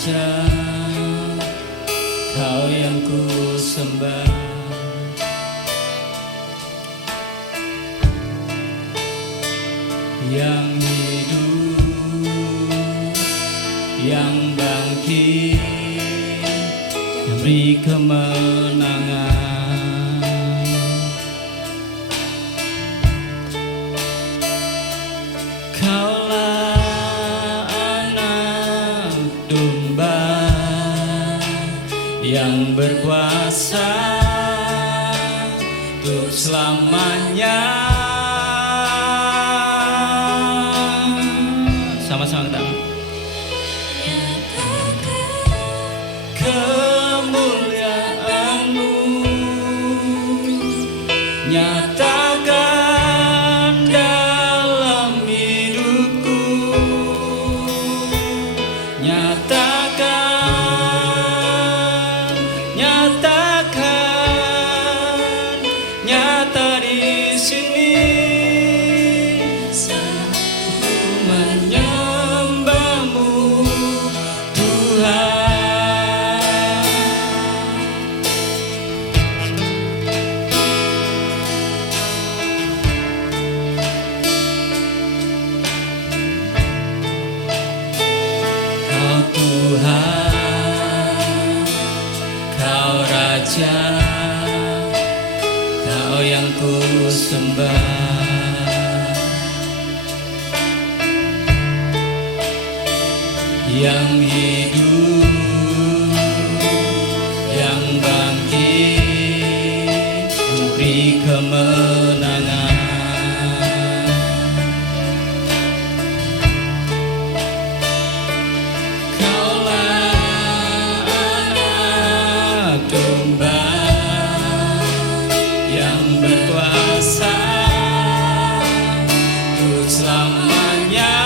Raja, Kau yang ku sembah. Yang hidup, yang bangkit, yang beri kemenangan. Kaulah anak domba yang berkuasa untuk selamanya. Sama-sama kita kemuliaan-Mu, nyatakan dalam hidupku, nyatakan, nyata di sini. Menyembah-Mu Tuhan. Kau Tuhan, Kau Raja, Kau yang ku sembah. Yang hidup, yang bangkit, memberi kemenangan. Kaulah anak domba yang berkuasa untuk selamanya.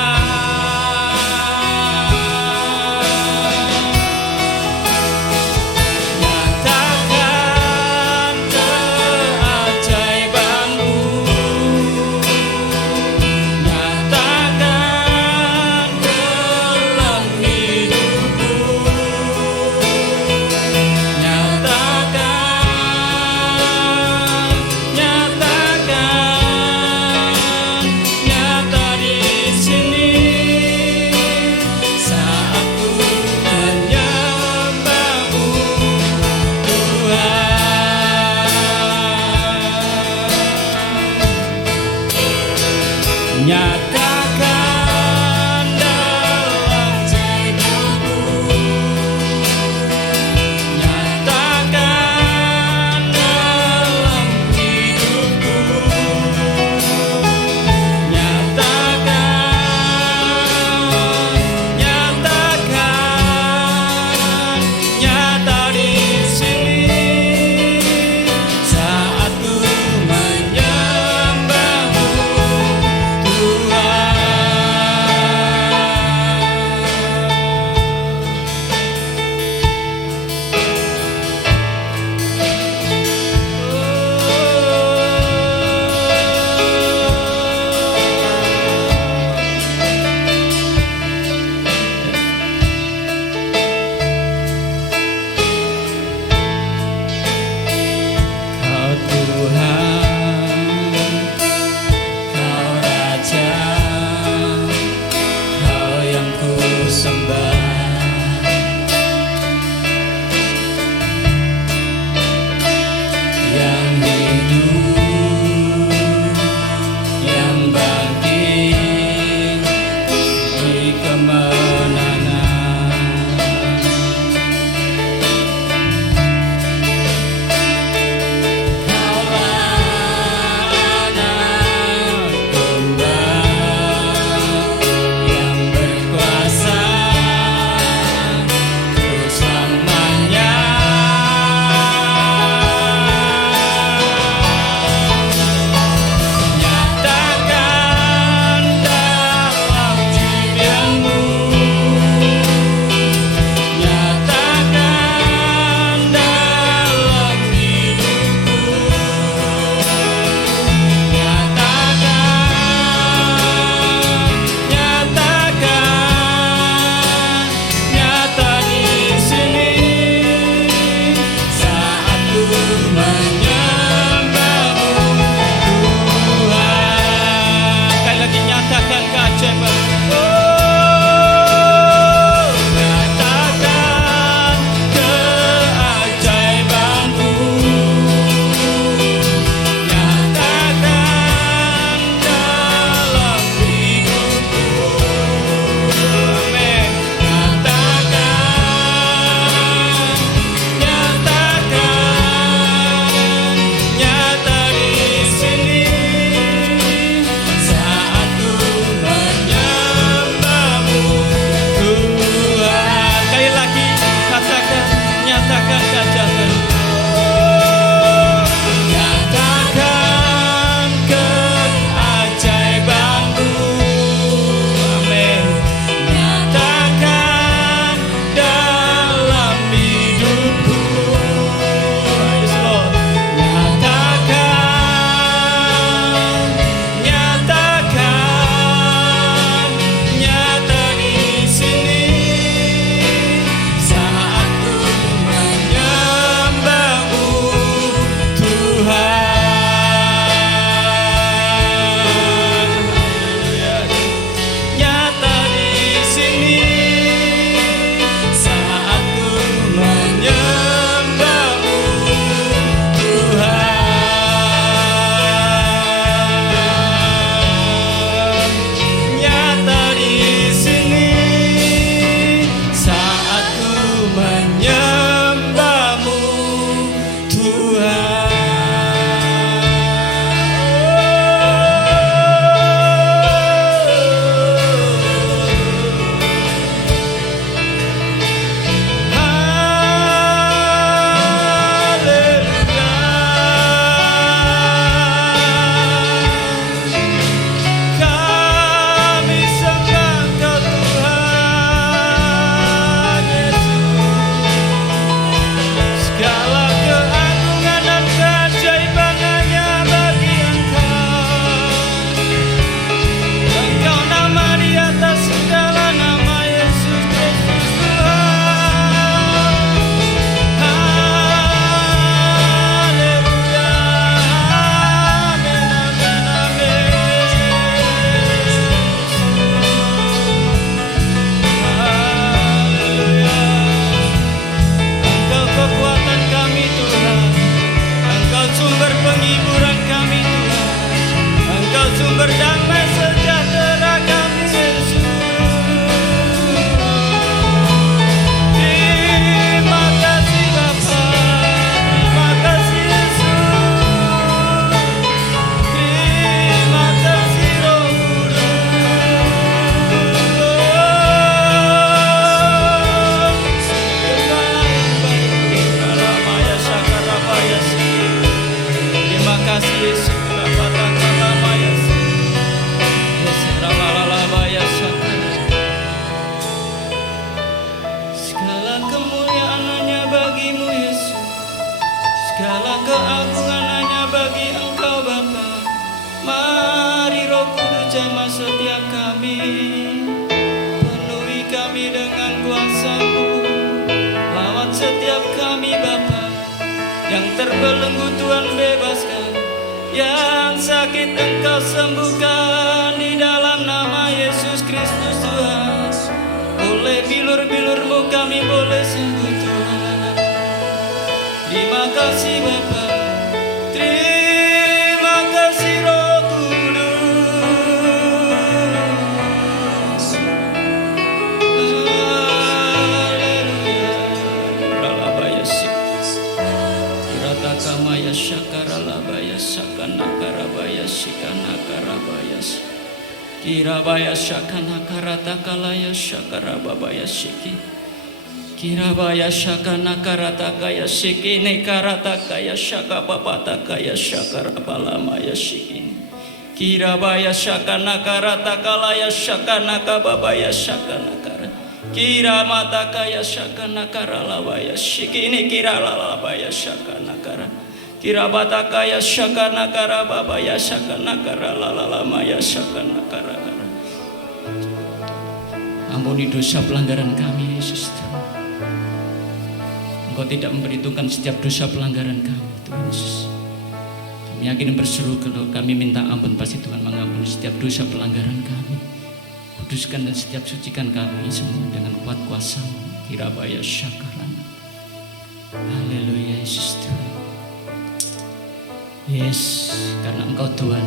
dengan kuasa-Mu. Lawat setiap kami Bapa, yang terbelenggu Tuhan bebaskan, yang sakit Engkau sembuhkan di dalam nama Yesus Kristus Tuhan. Oleh bilur-bilur-Mu kami boleh sembuh Tuhan. Terima kasih Bapa, terima kasih Roh Kudus. Haleluya. Ralabaya sik. Kirataka maya syakaralabaya sakanakarabaya sikanakarabaya. Kirabaya shakanakaratakaya shakarabaya siki. Kirabaya shakanakarataka siki nekarataka shakapapataka shakarabalamaya siki. Kirabaya shakanakarataka shakanakababaya shakanakara. Kiramataka shakanakaralabaya siki nikiralalabaya shakanakara. Kirabataka shakanakarababaya shakanakaralalabaya shakanakara. Ampuni dosa pelanggaran kami Yesus Tuhan. Engkau tidak memperhitungkan setiap dosa pelanggaran kami Tuhan Yesus. Kami yakin berseru kalau kami minta ampun, pasti Tuhan mengampuni setiap dosa pelanggaran kami. Kuduskan dan setiap sucikan kami semua dengan kuat kuasa-Mu. Kirabaya syakaran. Haleluya Yesus Tuhan. Yes, karena Engkau Tuhan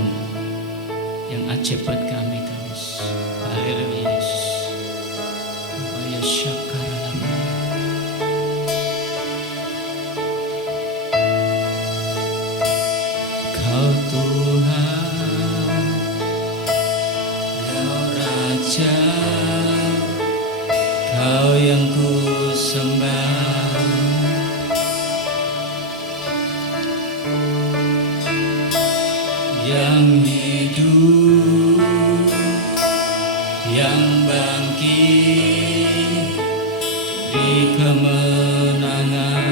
yang ajaib buat kami Tuhan Yesus. Haleluya Yesus. Kirabaya syakaran. Kau Tuhan, Kau Raja, Kau yang ku sembah, yang hidup, yang bangkit di kemenangan.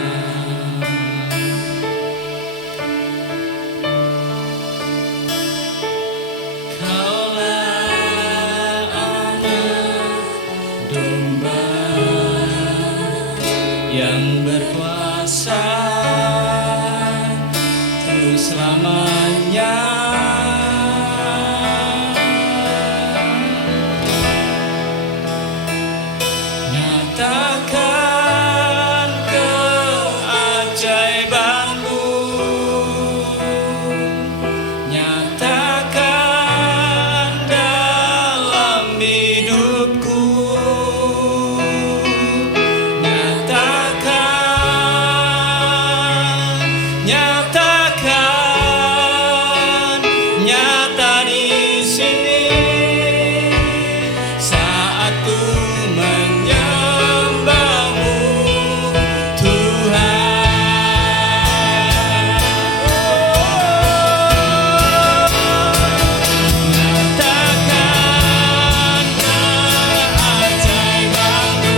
Yang berkuasa terus selamanya. Nyatakan keajaiban-Mu, nyatakan dalam hidupku. Nyatakan nyata di sini saat ku menyembah-Mu Tuhan. Nyatakan keajaiban-Mu,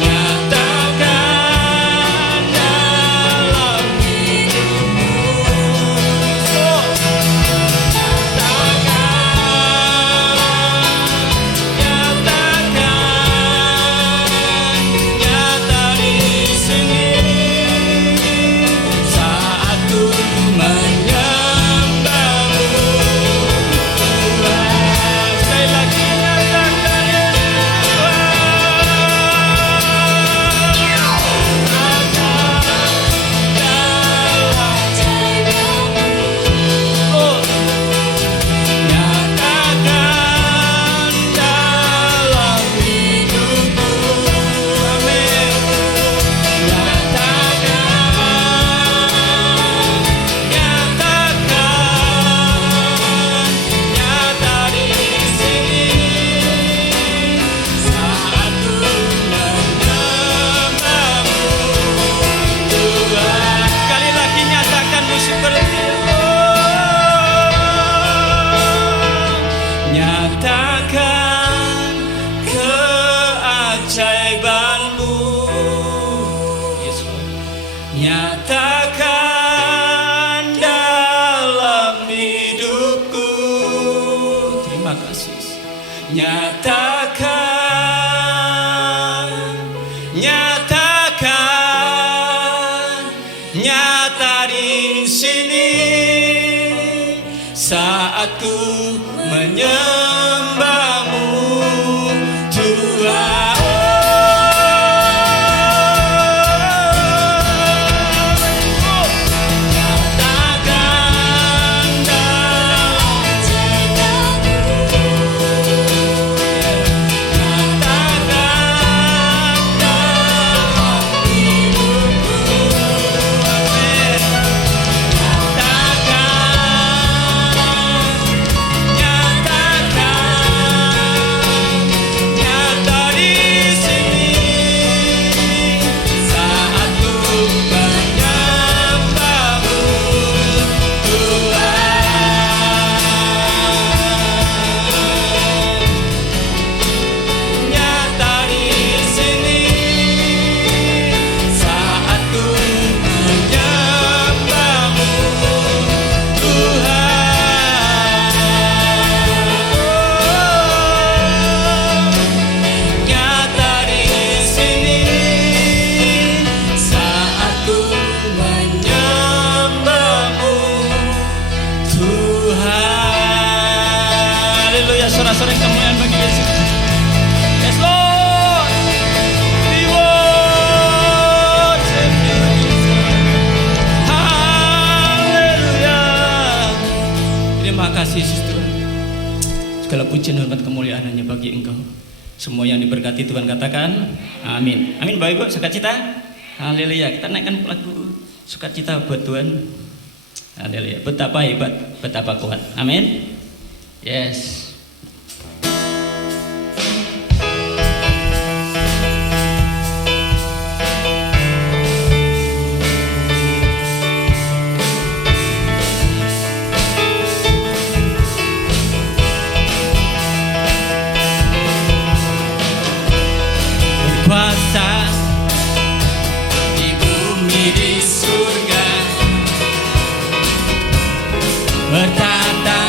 nyatakan dalam hidupku. Nyatakan nyata di sini saat ku menyembah-Mu Tuhan. Sekali lagi nyatakan ya nyatakan dalam hidupku. Amin. Nyatakan nyata di sini saat ku menyembah-Mu Tuhan. Sekali lagi nyatakan-Mu seperti itu. Nyatakan keajaiban-Mu, yes, Lord. Nyatakan dalam hidupku. Terima kasih. Nyatakan, nyatakan, nyata di sini saat ku menyembahmu Tuhan. Sorak-sorai kemuliaan bagi Yesus. Yes Lord, we worship you. Haleluya. Terima kasih Yesus Tuhan. Segala pujian hormat kemuliaan hanya bagi Engkau. Semua yang diberkati Tuhan katakan amin. Amin Bapak Ibu, sukacita. Haleluya. Kita naikkan lagu sukacita buat Tuhan. Haleluya. Betapa hebat, betapa kuat. Amin. Yes. Kuasa di bumi di surga bertata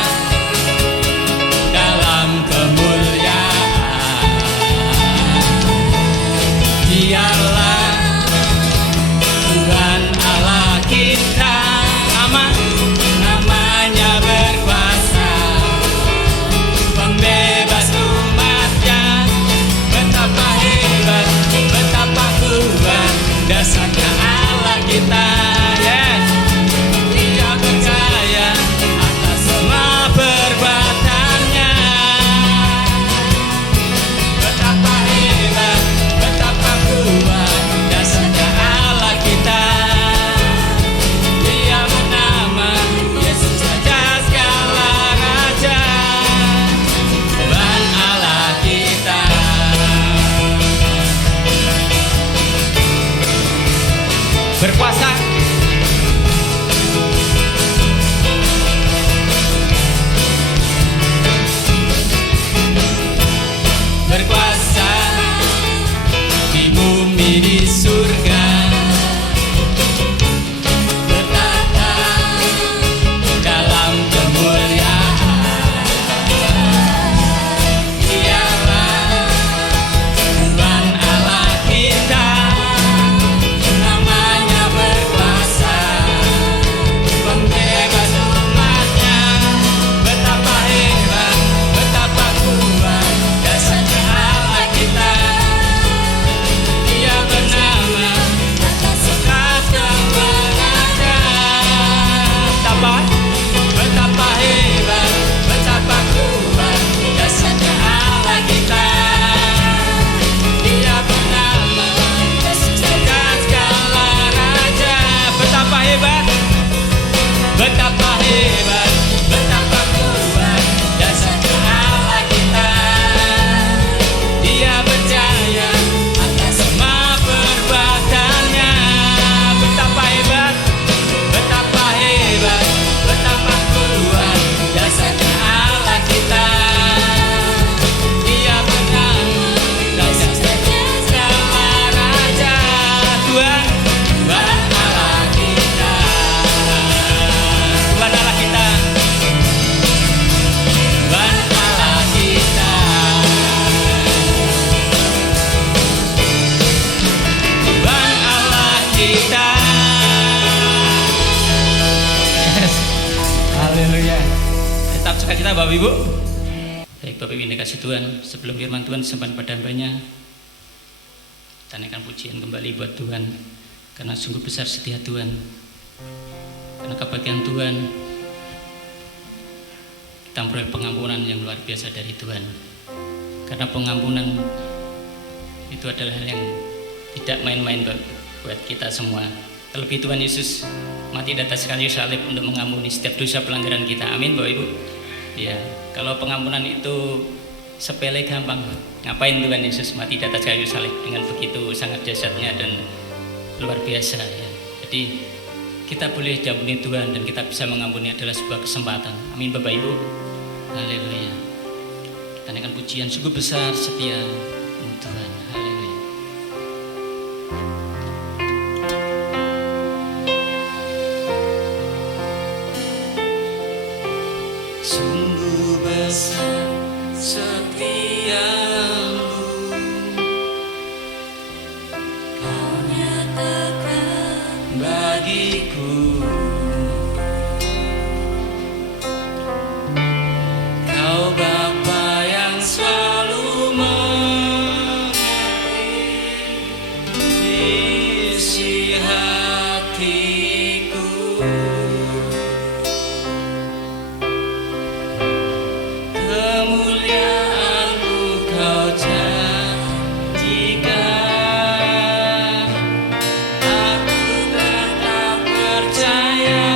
Bapak Ibu. Baik Bapak Ibu yang dikasih Tuhan, sebelum firman Tuhan disampaikan pada hambanya, kita naikkan pujian kembali buat Tuhan, karena sungguh besar setia Tuhan, karena kebahagiaan Tuhan, kita memperoleh pengampunan yang luar biasa dari Tuhan. Karena pengampunan itu adalah hal yang tidak main-main buat kita semua. Terlebih Tuhan Yesus mati di atas kayu salib untuk mengampuni setiap dosa pelanggaran kita. Amin Bapak Ibu. Ya, kalau pengampunan itu sepele gampang, ngapain Tuhan Yesus mati di atas kayu salib dengan begitu sangat dahsyatnya dan luar biasa ya. Jadi kita boleh diampuni Tuhan dan kita bisa mengampuni adalah sebuah kesempatan. Amin Bapak Ibu. Haleluya. Kita naikkan pujian sungguh besar setia Tuhan. Haleluya. Sungguh besar setiamu, Kau nyatakan bagiku. Kau Bapa yang selalu mengerti isi hatiku. Kemuliaan-Mu Kau janjikan, aku tetap percaya.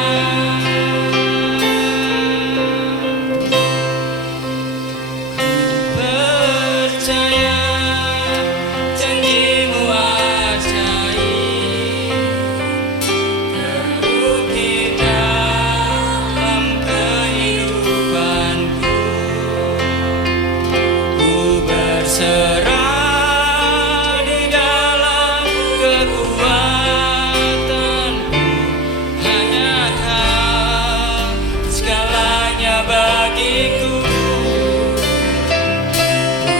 Ku percaya janji-Mu ajaib, terbukti dalam kehidupanku. Ku berserah di dalam kekuatanku, hanya Kau segalanya bagiku. Ku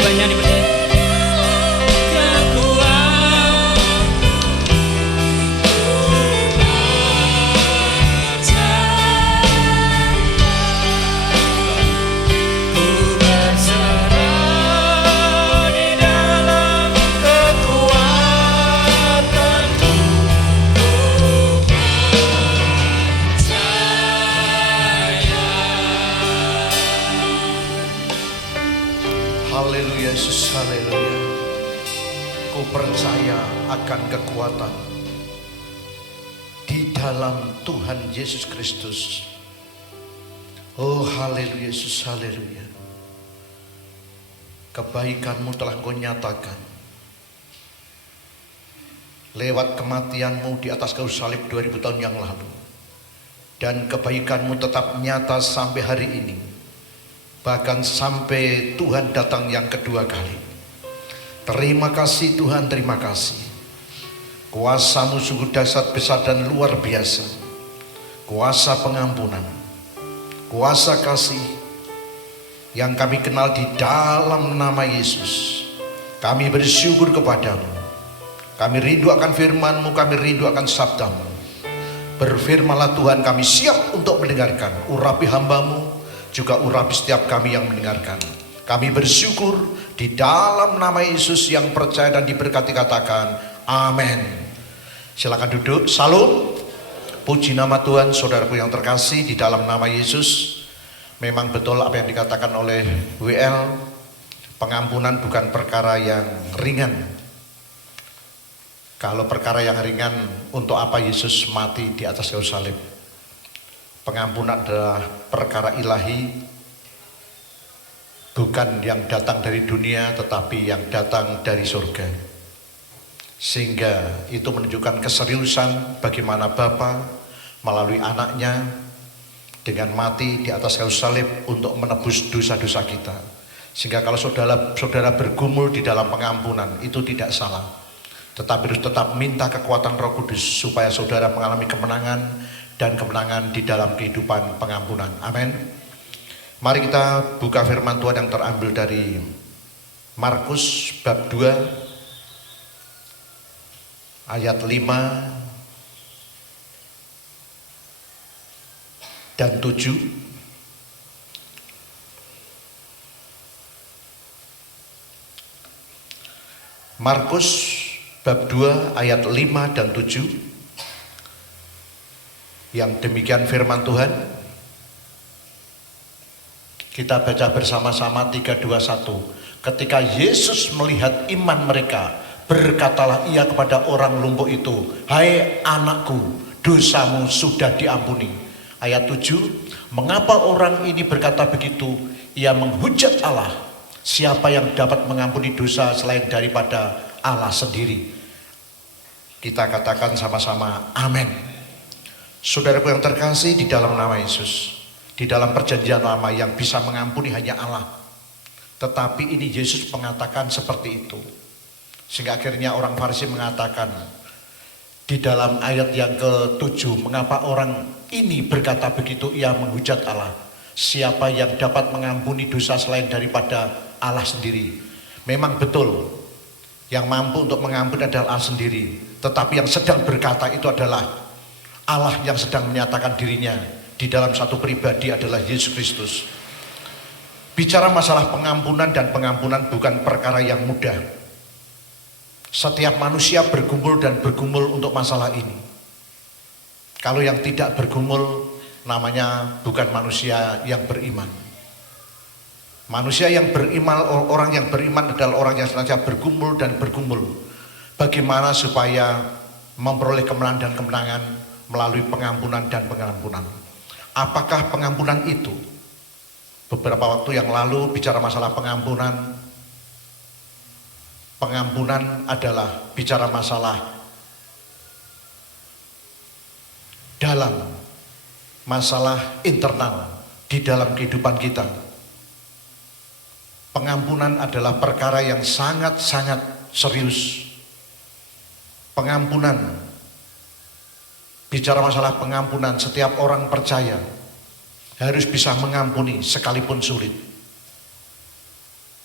banyak nih percaya. Haleluya Yesus, haleluya. Ku percaya akan kekuatan di dalam Tuhan Yesus Kristus. Oh haleluya Yesus, haleluya. Kebaikanmu telah kau nyatakan lewat kematianmu di atas kayu salib 2000 tahun yang lalu. Dan kebaikanmu tetap nyata sampai hari ini, bahkan sampai Tuhan datang yang kedua kali. Terima kasih Tuhan, terima kasih. Kuasa-Mu sungguh dahsyat, besar dan luar biasa. Kuasa pengampunan, kuasa kasih yang kami kenal di dalam nama Yesus. Kami bersyukur kepadamu. Kami rindu akan firman-Mu, kami rindu akan sabda-Mu. Berfirmanlah Tuhan, kami siap untuk mendengarkan. Urapi hamba-Mu, juga urapi setiap kami yang mendengarkan. Kami bersyukur di dalam nama Yesus yang percaya dan diberkati, katakan amin. Silakan duduk. Salam. Puji nama Tuhan. Saudaraku yang terkasih di dalam nama Yesus, memang betul apa yang dikatakan oleh WL, pengampunan bukan perkara yang ringan. Kalau perkara yang ringan, untuk apa Yesus mati di atas kayu salib? Pengampunan adalah perkara ilahi, bukan yang datang dari dunia, tetapi yang datang dari surga. Sehingga itu menunjukkan keseriusan bagaimana Bapa melalui anaknya dengan mati di atas kayu salib untuk menebus dosa-dosa kita. Sehingga kalau saudara bergumul di dalam pengampunan, itu tidak salah. Tetapi harus tetap minta kekuatan Roh Kudus supaya saudara mengalami kemenangan dan kemenangan di dalam kehidupan pengampunan. Amin. Mari kita buka firman Tuhan yang terambil dari Markus bab 2 ayat 5 dan 7. Markus bab 2 ayat 5 dan 7. Yang demikian firman Tuhan. Kita baca bersama-sama 3, 2, 1. Ketika Yesus melihat iman mereka, berkatalah ia kepada orang lumpuh itu, "Hai anakku, dosamu sudah diampuni." Ayat 7. Mengapa orang ini berkata begitu? Ia menghujat Allah. Siapa yang dapat mengampuni dosa selain daripada Allah sendiri? Kita katakan sama-sama amin. Saudaraku yang terkasih di dalam nama Yesus, di dalam perjanjian lama yang bisa mengampuni hanya Allah. Tetapi ini Yesus mengatakan seperti itu. Sehingga akhirnya orang Farisi mengatakan di dalam ayat yang ke-7, mengapa orang ini berkata begitu? Ia menghujat Allah. Siapa yang dapat mengampuni dosa selain daripada Allah sendiri? Memang betul, yang mampu untuk mengampuni adalah Allah sendiri. Tetapi yang sedang berkata itu adalah Allah yang sedang menyatakan dirinya di dalam satu pribadi adalah Yesus Kristus. Bicara masalah pengampunan dan pengampunan bukan perkara yang mudah. Setiap manusia bergumul dan bergumul untuk masalah ini. Kalau yang tidak bergumul namanya bukan manusia yang beriman. Manusia yang beriman, orang yang beriman adalah orang yang senantiasa bergumul dan bergumul. Bagaimana supaya memperoleh kemenangan dan kemenangan melalui pengampunan dan pengampunan. Apakah pengampunan itu? Beberapa waktu yang lalu bicara masalah pengampunan. Pengampunan adalah bicara masalah dalam masalah internal di dalam kehidupan kita. Pengampunan adalah perkara yang sangat-sangat serius. Pengampunan, bicara masalah pengampunan, setiap orang percaya harus bisa mengampuni sekalipun sulit.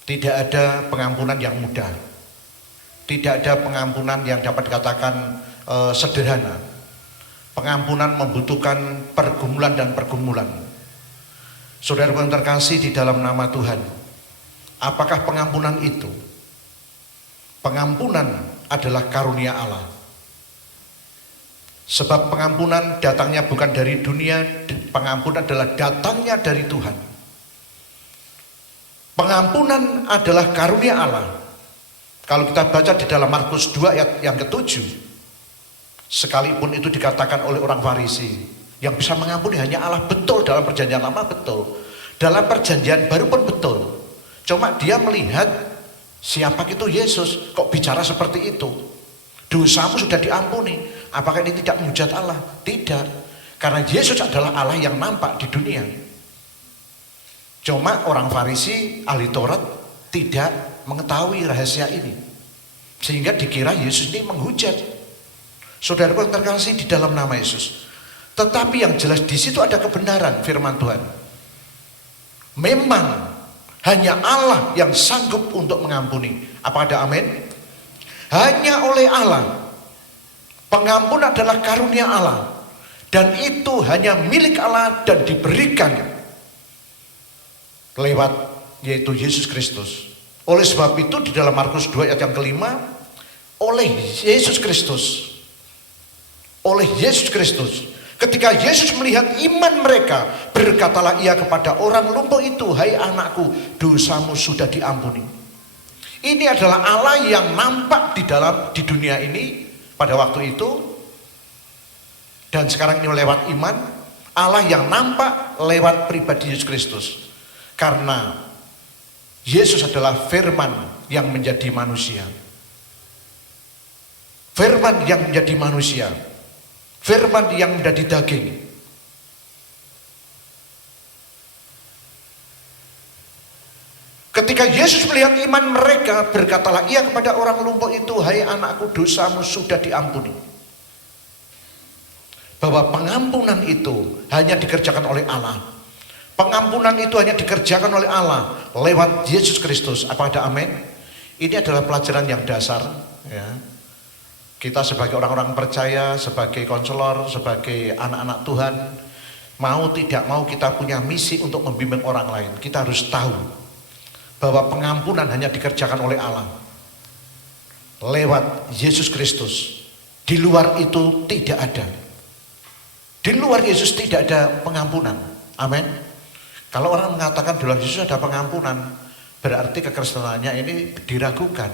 Tidak ada pengampunan yang mudah. Tidak ada pengampunan yang dapat dikatakan sederhana. Pengampunan membutuhkan pergumulan dan pergumulan. Saudara yang terkasih di dalam nama Tuhan, apakah pengampunan itu? Pengampunan adalah karunia Allah. Sebab pengampunan datangnya bukan dari dunia, pengampunan adalah datangnya dari Tuhan. Pengampunan adalah karunia Allah. Kalau kita baca di dalam Markus 2 ayat yang ke-7, sekalipun itu dikatakan oleh orang Farisi, yang bisa mengampuni hanya Allah, betul, dalam perjanjian lama betul, dalam perjanjian baru pun betul. Cuma dia melihat siapa itu Yesus, kok bicara seperti itu. Dosamu sudah diampuni, apakah ini tidak menghujat Allah? Tidak, karena Yesus adalah Allah yang nampak di dunia. Cuma orang Farisi, ahli Taurat, tidak mengetahui rahasia ini, sehingga dikira Yesus ini menghujat. Saudaraku yang terkasih di dalam nama Yesus, tetapi yang jelas di situ ada kebenaran firman Tuhan. Memang hanya Allah yang sanggup untuk mengampuni. Apa ada amin? Hanya oleh Allah. Pengampunan adalah karunia Allah, dan itu hanya milik Allah dan diberikan lewat yaitu Yesus Kristus. Oleh sebab itu di dalam Markus 2 ayat yang kelima, oleh Yesus Kristus, ketika Yesus melihat iman mereka, berkatalah ia kepada orang lumpuh itu, hai anakku, dosamu sudah diampuni. Ini adalah Allah yang nampak di dunia ini pada waktu itu, dan sekarang ini lewat iman. Allah yang nampak lewat pribadi Yesus Kristus, karena Yesus adalah firman yang menjadi manusia. Firman yang menjadi manusia, firman yang menjadi daging. Ketika Yesus melihat iman mereka, berkatalah ia kepada orang lumpuh itu, hai anakku, dosamu sudah diampuni. Bahwa pengampunan itu hanya dikerjakan oleh Allah. Pengampunan itu hanya dikerjakan oleh Allah lewat Yesus Kristus. Apa ada amin? Ini adalah pelajaran yang dasar, ya. Kita sebagai orang-orang percaya, sebagai konselor, sebagai anak-anak Tuhan, mau tidak mau kita punya misi untuk membimbing orang lain. Kita harus tahu bahwa pengampunan hanya dikerjakan oleh Allah lewat Yesus Kristus. Di luar itu tidak ada. Di luar Yesus tidak ada pengampunan. Amin. Kalau orang mengatakan di luar Yesus ada pengampunan, berarti kekristenannya ini diragukan.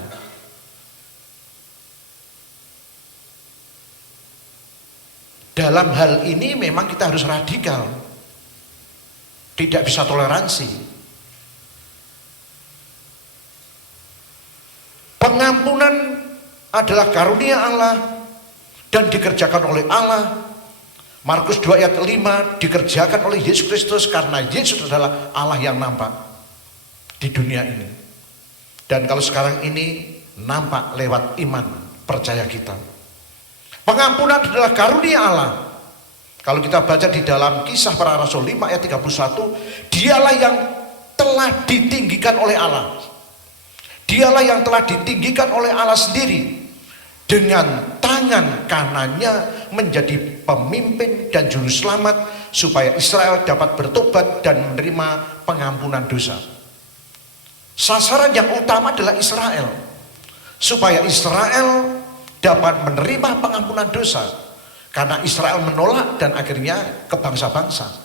Dalam hal ini memang kita harus radikal, tidak bisa toleransi. Pengampunan adalah karunia Allah dan dikerjakan oleh Allah. Markus 2 ayat 5 dikerjakan oleh Yesus Kristus, karena Yesus adalah Allah yang nampak di dunia ini. Dan kalau sekarang ini nampak lewat iman percaya kita. Pengampunan adalah karunia Allah. Kalau kita baca di dalam Kisah Para Rasul 5 ayat 31, dialah yang telah ditinggikan oleh Allah. Dialah yang telah ditinggikan oleh Allah sendiri, dengan tangan kanannya menjadi pemimpin dan juru selamat, supaya Israel dapat bertobat dan menerima pengampunan dosa. Sasaran yang utama adalah Israel, supaya Israel dapat menerima pengampunan dosa, karena Israel menolak dan akhirnya ke bangsa-bangsa.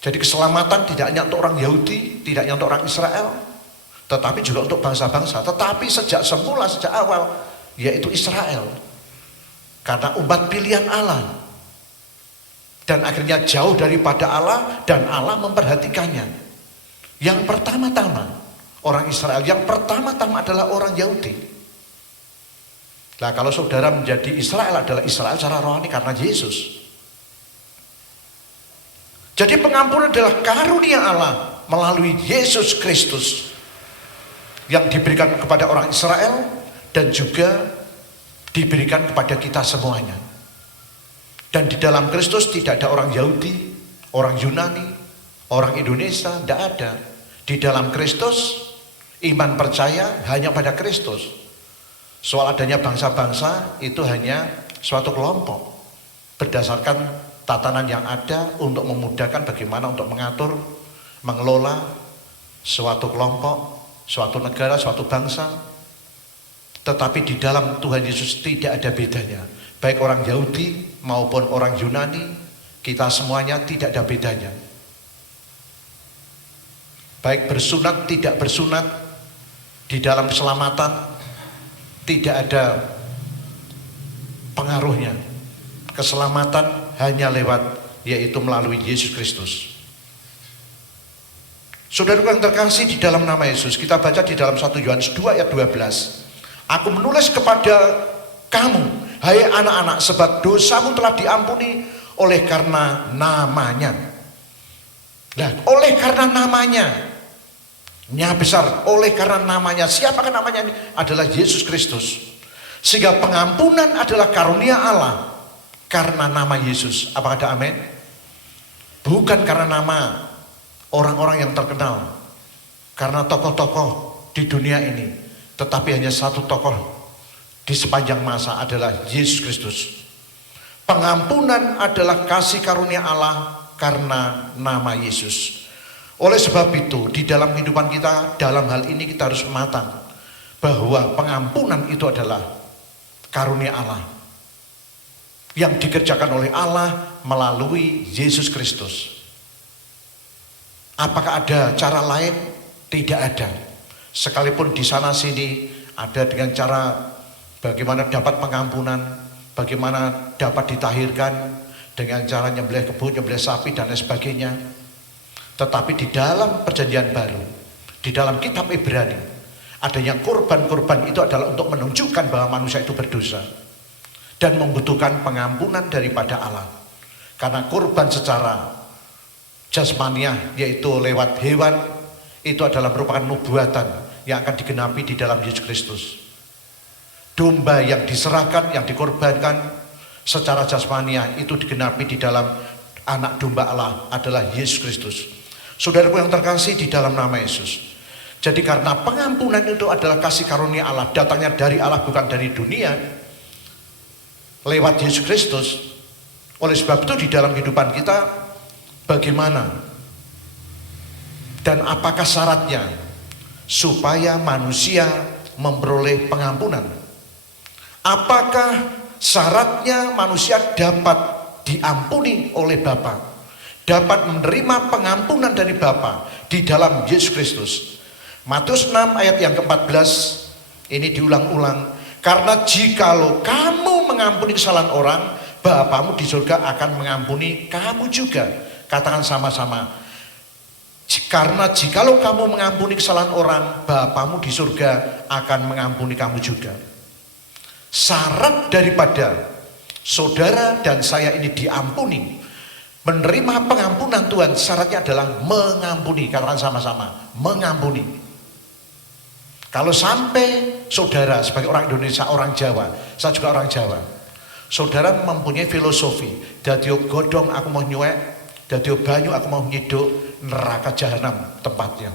Jadi keselamatan tidak hanya untuk orang Yahudi, tidak hanya untuk orang Israel, tetapi juga untuk bangsa-bangsa. Tetapi sejak semula, sejak awal, yaitu Israel, karena umat pilihan Allah, dan akhirnya jauh daripada Allah, dan Allah memperhatikannya. Yang pertama-tama orang Israel, yang pertama-tama adalah orang Yahudi. Nah, kalau saudara menjadi Israel, adalah Israel secara rohani karena Yesus. Jadi pengampunan adalah karunia Allah melalui Yesus Kristus, yang diberikan kepada orang Israel dan juga diberikan kepada kita semuanya. Dan di dalam Kristus tidak ada orang Yahudi, orang Yunani, orang Indonesia, tidak ada. Di dalam Kristus, iman percaya hanya pada Kristus. Soal adanya bangsa-bangsa itu hanya suatu kelompok berdasarkan tatanan yang ada untuk memudahkan bagaimana untuk mengatur, mengelola suatu kelompok, suatu negara, suatu bangsa. Tetapi di dalam Tuhan Yesus tidak ada bedanya. Baik orang Yahudi maupun orang Yunani, kita semuanya tidak ada bedanya. Baik bersunat, tidak bersunat, di dalam keselamatan tidak ada pengaruhnya. Keselamatan hanya lewat, yaitu melalui Yesus Kristus. Saudara yang terkasih di dalam nama Yesus, kita baca di dalam 1 Yohanes 2 ayat 12. Aku menulis kepada kamu, hai anak-anak, sebab dosamu telah diampuni oleh karena namanya. Nah, oleh karena namanya, nya besar, oleh karena namanya. Siapakah namanya ini? Adalah Yesus Kristus. Sehingga pengampunan adalah karunia Allah karena nama Yesus. Apakah ada amin? Bukan karena nama orang-orang yang terkenal, karena tokoh-tokoh di dunia ini, tetapi hanya satu tokoh di sepanjang masa adalah Yesus Kristus. Pengampunan adalah kasih karunia Allah karena nama Yesus. Oleh sebab itu, di dalam kehidupan kita, dalam hal ini kita harus matang bahwa pengampunan itu adalah karunia Allah yang dikerjakan oleh Allah melalui Yesus Kristus. Apakah ada cara lain? Tidak ada. Sekalipun di sana sini ada dengan cara bagaimana dapat pengampunan, bagaimana dapat ditahirkan dengan cara nyembelih kebun, nyembelih sapi dan lain sebagainya. Tetapi di dalam perjanjian baru, di dalam kitab Ibrani, adanya korban-korban itu adalah untuk menunjukkan bahwa manusia itu berdosa dan membutuhkan pengampunan daripada Allah. Karena korban secara jasmaniah, yaitu lewat hewan, itu adalah merupakan nubuatan yang akan digenapi di dalam Yesus Kristus. Domba yang diserahkan, yang dikorbankan secara jasmaniah itu digenapi di dalam anak domba Allah adalah Yesus Kristus. Saudaraku yang terkasih di dalam nama Yesus. Jadi karena pengampunan itu adalah kasih karunia Allah, datangnya dari Allah bukan dari dunia, lewat Yesus Kristus. Oleh sebab itu di dalam kehidupan kita, bagaimana dan apakah syaratnya supaya manusia memperoleh pengampunan? Apakah syaratnya manusia dapat diampuni oleh Bapa? Dapat menerima pengampunan dari Bapa di dalam Yesus Kristus. Matius 6 ayat yang ke-14 ini diulang-ulang. Karena jikalau kamu mengampuni kesalahan orang, Bapamu di surga akan mengampuni kamu juga. Katakan sama-sama. Karena jikalau kamu mengampuni kesalahan orang, Bapamu di surga akan mengampuni kamu juga. Syarat daripada saudara dan saya ini diampuni, menerima pengampunan Tuhan, syaratnya adalah mengampuni. Katakan sama-sama, mengampuni. Kalau sampai saudara sebagai orang Indonesia, orang Jawa, saya juga orang Jawa, saudara mempunyai filosofi, dadi godhong aku mau nyuwek, dadi banyu aku mau nyiduk, neraka jahanam tempatnya.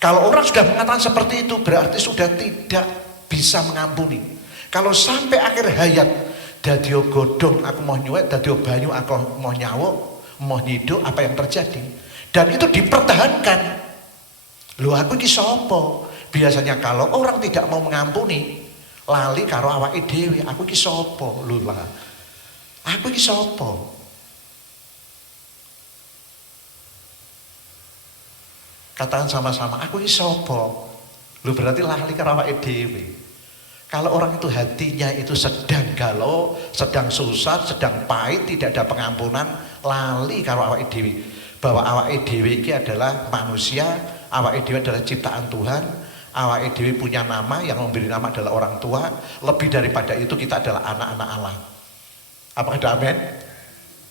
Kalau orang sudah mengatakan seperti itu, berarti sudah tidak bisa mengampuni. Kalau sampai akhir hayat, dadi godhong aku mau nyuwek, dadi banyu aku mau nyawuk, mau nyiduk, apa yang terjadi? Dan itu dipertahankan. Lho aku iki sapa? Biasanya kalau orang tidak mau mengampuni, lali karo awake dhewe, aku iki sapa? Lho lah. Aku iki sapa? Katakan sama-sama, aku iki sapa? Lho berarti lali karo awake dhewe. Kalau orang itu hatinya itu sedang galau, sedang susah, sedang pahit, tidak ada pengampunan, lali karo awake dhewe. Bahwa awake dhewe iki adalah manusia, awake dhewe adalah ciptaan Tuhan, awake dhewe punya nama, yang memberi nama adalah orang tua. Lebih daripada itu kita adalah anak-anak Allah. Apakah ada amin?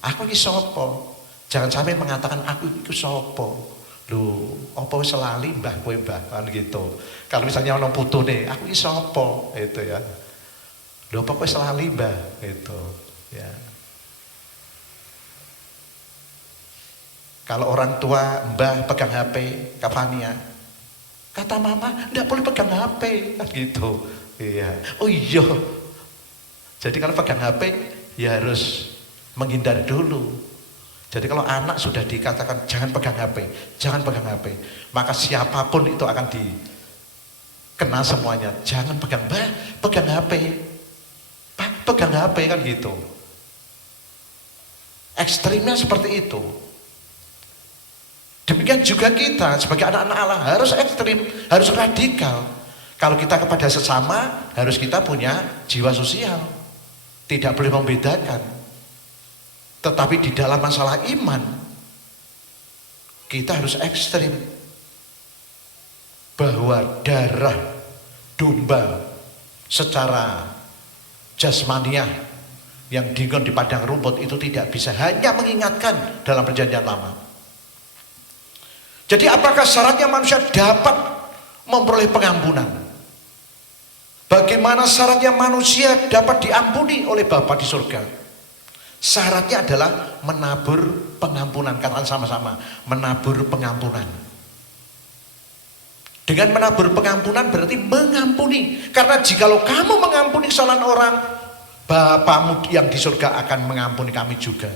Aku iki sapa? Jangan sampai mengatakan aku iki sapa. Lho, apa wis lali mbah kowe mbah kan gitu. Kalau misalnya ono putune, aku iki sapa? Itu ya. Lho, apa wis lali mbah gitu, ya. Kalau orang tua, mbah pegang HP, Kavania, kata mama, enggak boleh pegang HP, kan gitu. Iya. Oh iya. Jadi kalau pegang HP, ya harus menghindar dulu. Jadi kalau anak sudah dikatakan jangan pegang HP, jangan pegang HP, maka siapapun itu akan dikena semuanya. Jangan pegang, mbah, pegang HP, pak, pegang HP, kan gitu. Ekstrimnya seperti itu. Demikian juga kita sebagai anak-anak Allah harus ekstrim, harus radikal. Kalau kita kepada sesama, harus kita punya jiwa sosial. Tidak boleh membedakan. Tetapi di dalam masalah iman, kita harus ekstrim. Bahwa darah domba secara jasmaniah yang diingat di padang rumput itu tidak bisa hanya mengingatkan dalam perjanjian lama. Jadi apakah syaratnya manusia dapat memperoleh pengampunan? Bagaimana syaratnya manusia dapat diampuni oleh Bapa di surga? Syaratnya adalah menabur pengampunan. Katakan sama-sama, menabur pengampunan. Dengan menabur pengampunan berarti mengampuni. Karena jikalau kamu mengampuni kesalahan orang, Bapamu yang di surga akan mengampuni kami juga.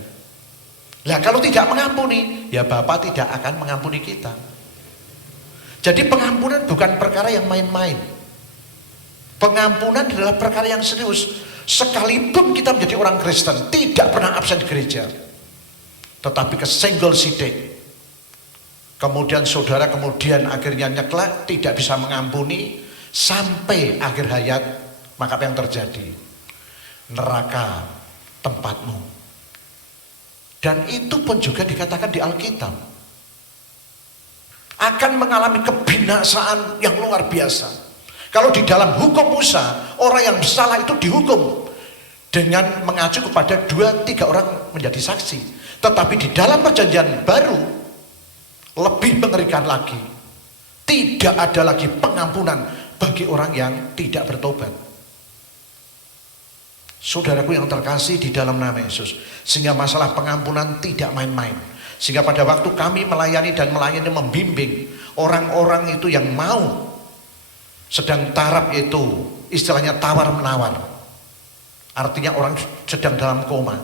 Nah kalau tidak mengampuni, ya Bapa tidak akan mengampuni kita. Jadi pengampunan bukan perkara yang main-main. Pengampunan adalah perkara yang serius. Sekalipun kita menjadi orang Kristen, tidak pernah absen di gereja, tetapi kesenggol sidik, kemudian saudara akhirnya nyeklek, tidak bisa mengampuni sampai akhir hayat, maka apa yang terjadi? Neraka tempatmu. Dan itu pun juga dikatakan di Alkitab akan mengalami kebinasaan yang luar biasa. Kalau di dalam hukum Musa, orang yang bersalah itu dihukum dengan mengacu kepada 2-3 orang menjadi saksi. Tetapi di dalam perjanjian baru lebih mengerikan lagi. Tidak ada lagi pengampunan bagi orang yang tidak bertobat. Saudaraku yang terkasih di dalam nama Yesus, sehingga masalah pengampunan tidak main-main. Sehingga pada waktu kami melayani membimbing orang-orang itu yang mau sedang taraf, itu istilahnya tawar menawar, artinya orang sedang dalam koma.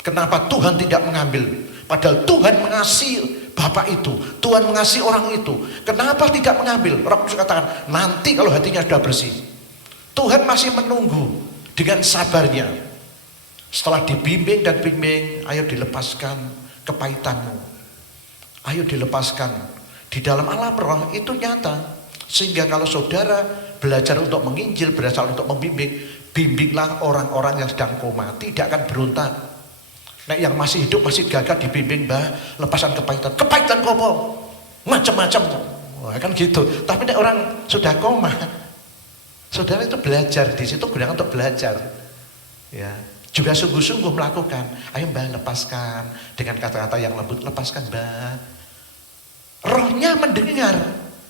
Kenapa Tuhan tidak mengambil? Padahal Tuhan mengasihi bapak itu, Tuhan mengasihi orang itu. Kenapa tidak mengambil? Roh Kudus katakan nanti kalau hatinya sudah bersih. Tuhan masih menunggu dengan sabarnya. Setelah dibimbing dan bimbing, ayo dilepaskan kepahitanmu, ayo dilepaskan. Di dalam alam roh itu nyata. Sehingga kalau saudara belajar untuk menginjil, belajar untuk membimbing, bimbinglah orang-orang yang sedang koma, tidak akan berontak. Nah yang masih hidup masih gagah dibimbing, mbah lepaskan kepahitan. Kepahitan komo macam-macam, kan gitu. Tapi nek orang sudah koma, saudara itu belajar, di situ gunakan untuk belajar, ya. Juga sungguh-sungguh melakukan. Ayo mbah lepaskan dengan kata-kata yang lembut, lepaskan mbah. Rohnya mendengar,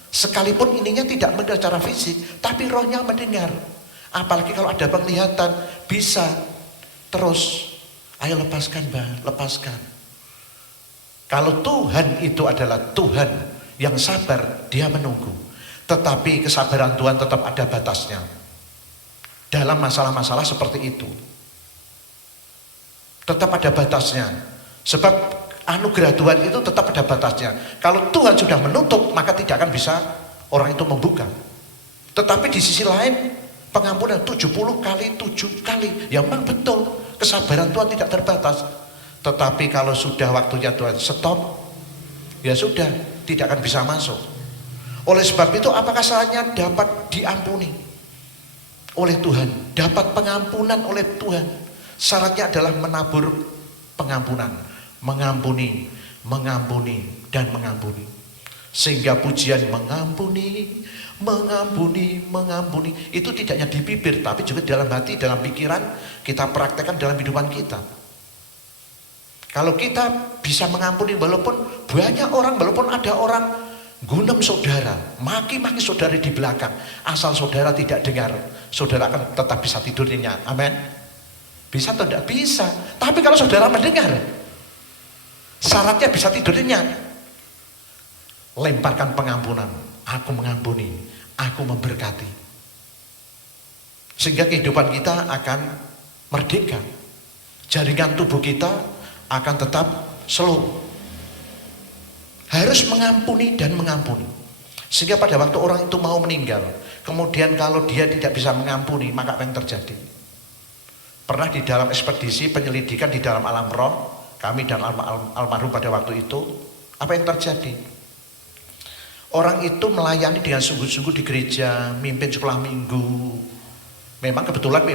sekalipun ininya tidak mendengar secara fisik, tapi rohnya mendengar. Apalagi kalau ada penglihatan, bisa terus. Ayo lepaskan mbah, lepaskan. Kalau Tuhan itu adalah Tuhan yang sabar, dia menunggu. Tetapi kesabaran Tuhan tetap ada batasnya. Dalam masalah-masalah seperti itu, tetap ada batasnya. Sebab anugerah Tuhan itu tetap ada batasnya. Kalau Tuhan sudah menutup, maka tidak akan bisa orang itu membuka. Tetapi di sisi lain, pengampunan 70 kali 7 kali, ya memang betul, kesabaran Tuhan tidak terbatas. Tetapi kalau sudah waktunya Tuhan stop, ya sudah, tidak akan bisa masuk. Oleh sebab itu, apakah syaratnya dapat diampuni oleh Tuhan, dapat pengampunan oleh Tuhan? Syaratnya adalah menabur pengampunan, mengampuni, mengampuni, dan mengampuni. Sehingga pujian mengampuni, mengampuni, mengampuni itu tidak hanya di bibir, tapi juga dalam hati, dalam pikiran, kita praktekkan dalam kehidupan kita. Kalau kita bisa mengampuni, walaupun banyak orang, walaupun ada orang gunem saudara, maki-maki saudara di belakang, asal saudara tidak dengar, saudara akan tetap bisa tidur nyenyak. Amin. Bisa atau tidak? Bisa. Tapi kalau saudara mendengar, Syaratnya bisa tidur nyenyak. Lemparkan pengampunan. Aku mengampuni, aku memberkati. Sehingga kehidupan kita akan merdeka. Jaringan tubuh kita akan tetap slow. Harus mengampuni dan mengampuni. Sehingga pada waktu orang itu mau meninggal, kemudian kalau dia tidak bisa mengampuni, maka apa yang terjadi? Pernah di dalam ekspedisi penyelidikan di dalam alam roh, kami dan almarhum pada waktu itu, apa yang terjadi? Orang itu melayani dengan sungguh-sungguh di gereja, mimpin sekolah minggu. Memang kebetulan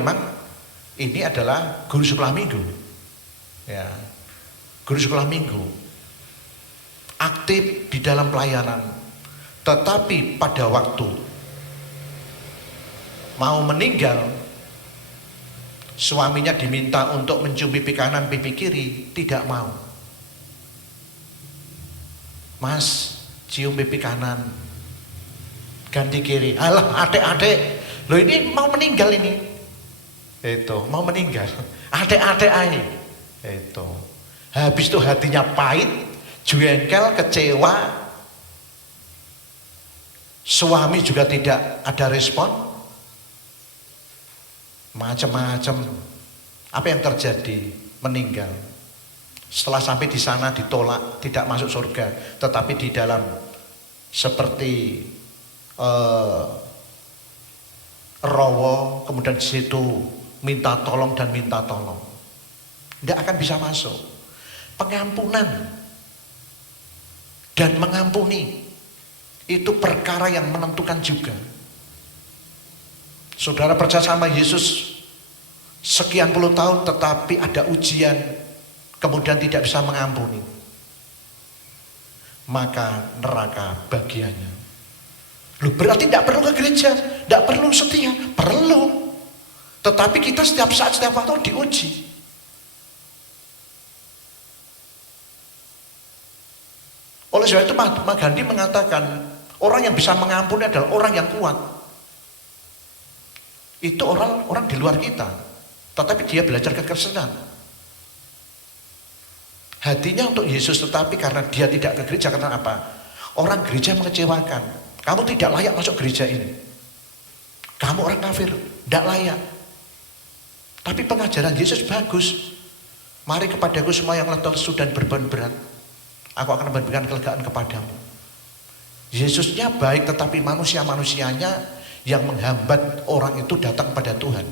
ini adalah guru sekolah minggu. Ya. Guru sekolah minggu. Aktif di dalam pelayanan. Tetapi pada waktu mau meninggal, suaminya diminta untuk mencium pipi kanan, pipi kiri, tidak mau. Mas, cium pipi kanan, ganti kiri. Alah, adik-adik, loh ini mau meninggal ini. Itu, mau meninggal. Adik-adik aja. Itu. Habis itu hatinya pahit, jengkel, kecewa. Suami juga tidak ada respon. Macam-macam. Apa yang terjadi? Meninggal. Setelah sampai di sana ditolak, tidak masuk surga, tetapi di dalam seperti rowo, kemudian di situ minta tolong dan minta tolong. Tidak akan bisa masuk. Pengampunan dan mengampuni itu perkara yang menentukan juga. Saudara percaya sama Yesus sekian puluh tahun, tetapi ada ujian, kemudian tidak bisa mengampuni, maka neraka bagiannya. Loh, berarti tidak perlu ke gereja, tidak perlu setia, perlu. Tetapi kita setiap saat, setiap waktu diuji. Oleh sebab itu Mahatma Gandhi mengatakan, orang yang bisa mengampuni adalah orang yang kuat. Itu orang di luar kita, tetapi dia belajar kekristenan. Hatinya untuk Yesus, tetapi karena dia tidak ke gereja, karena apa? Orang gereja mengecewakan. Kamu tidak layak masuk gereja ini. Kamu orang kafir, tidak layak. Tapi pengajaran Yesus bagus. Mari kepadaku semua yang letih lesu dan beban berat, aku akan memberikan kelegaan kepadamu. Yesusnya baik, tetapi manusia-manusianya yang menghambat orang itu datang pada Tuhan.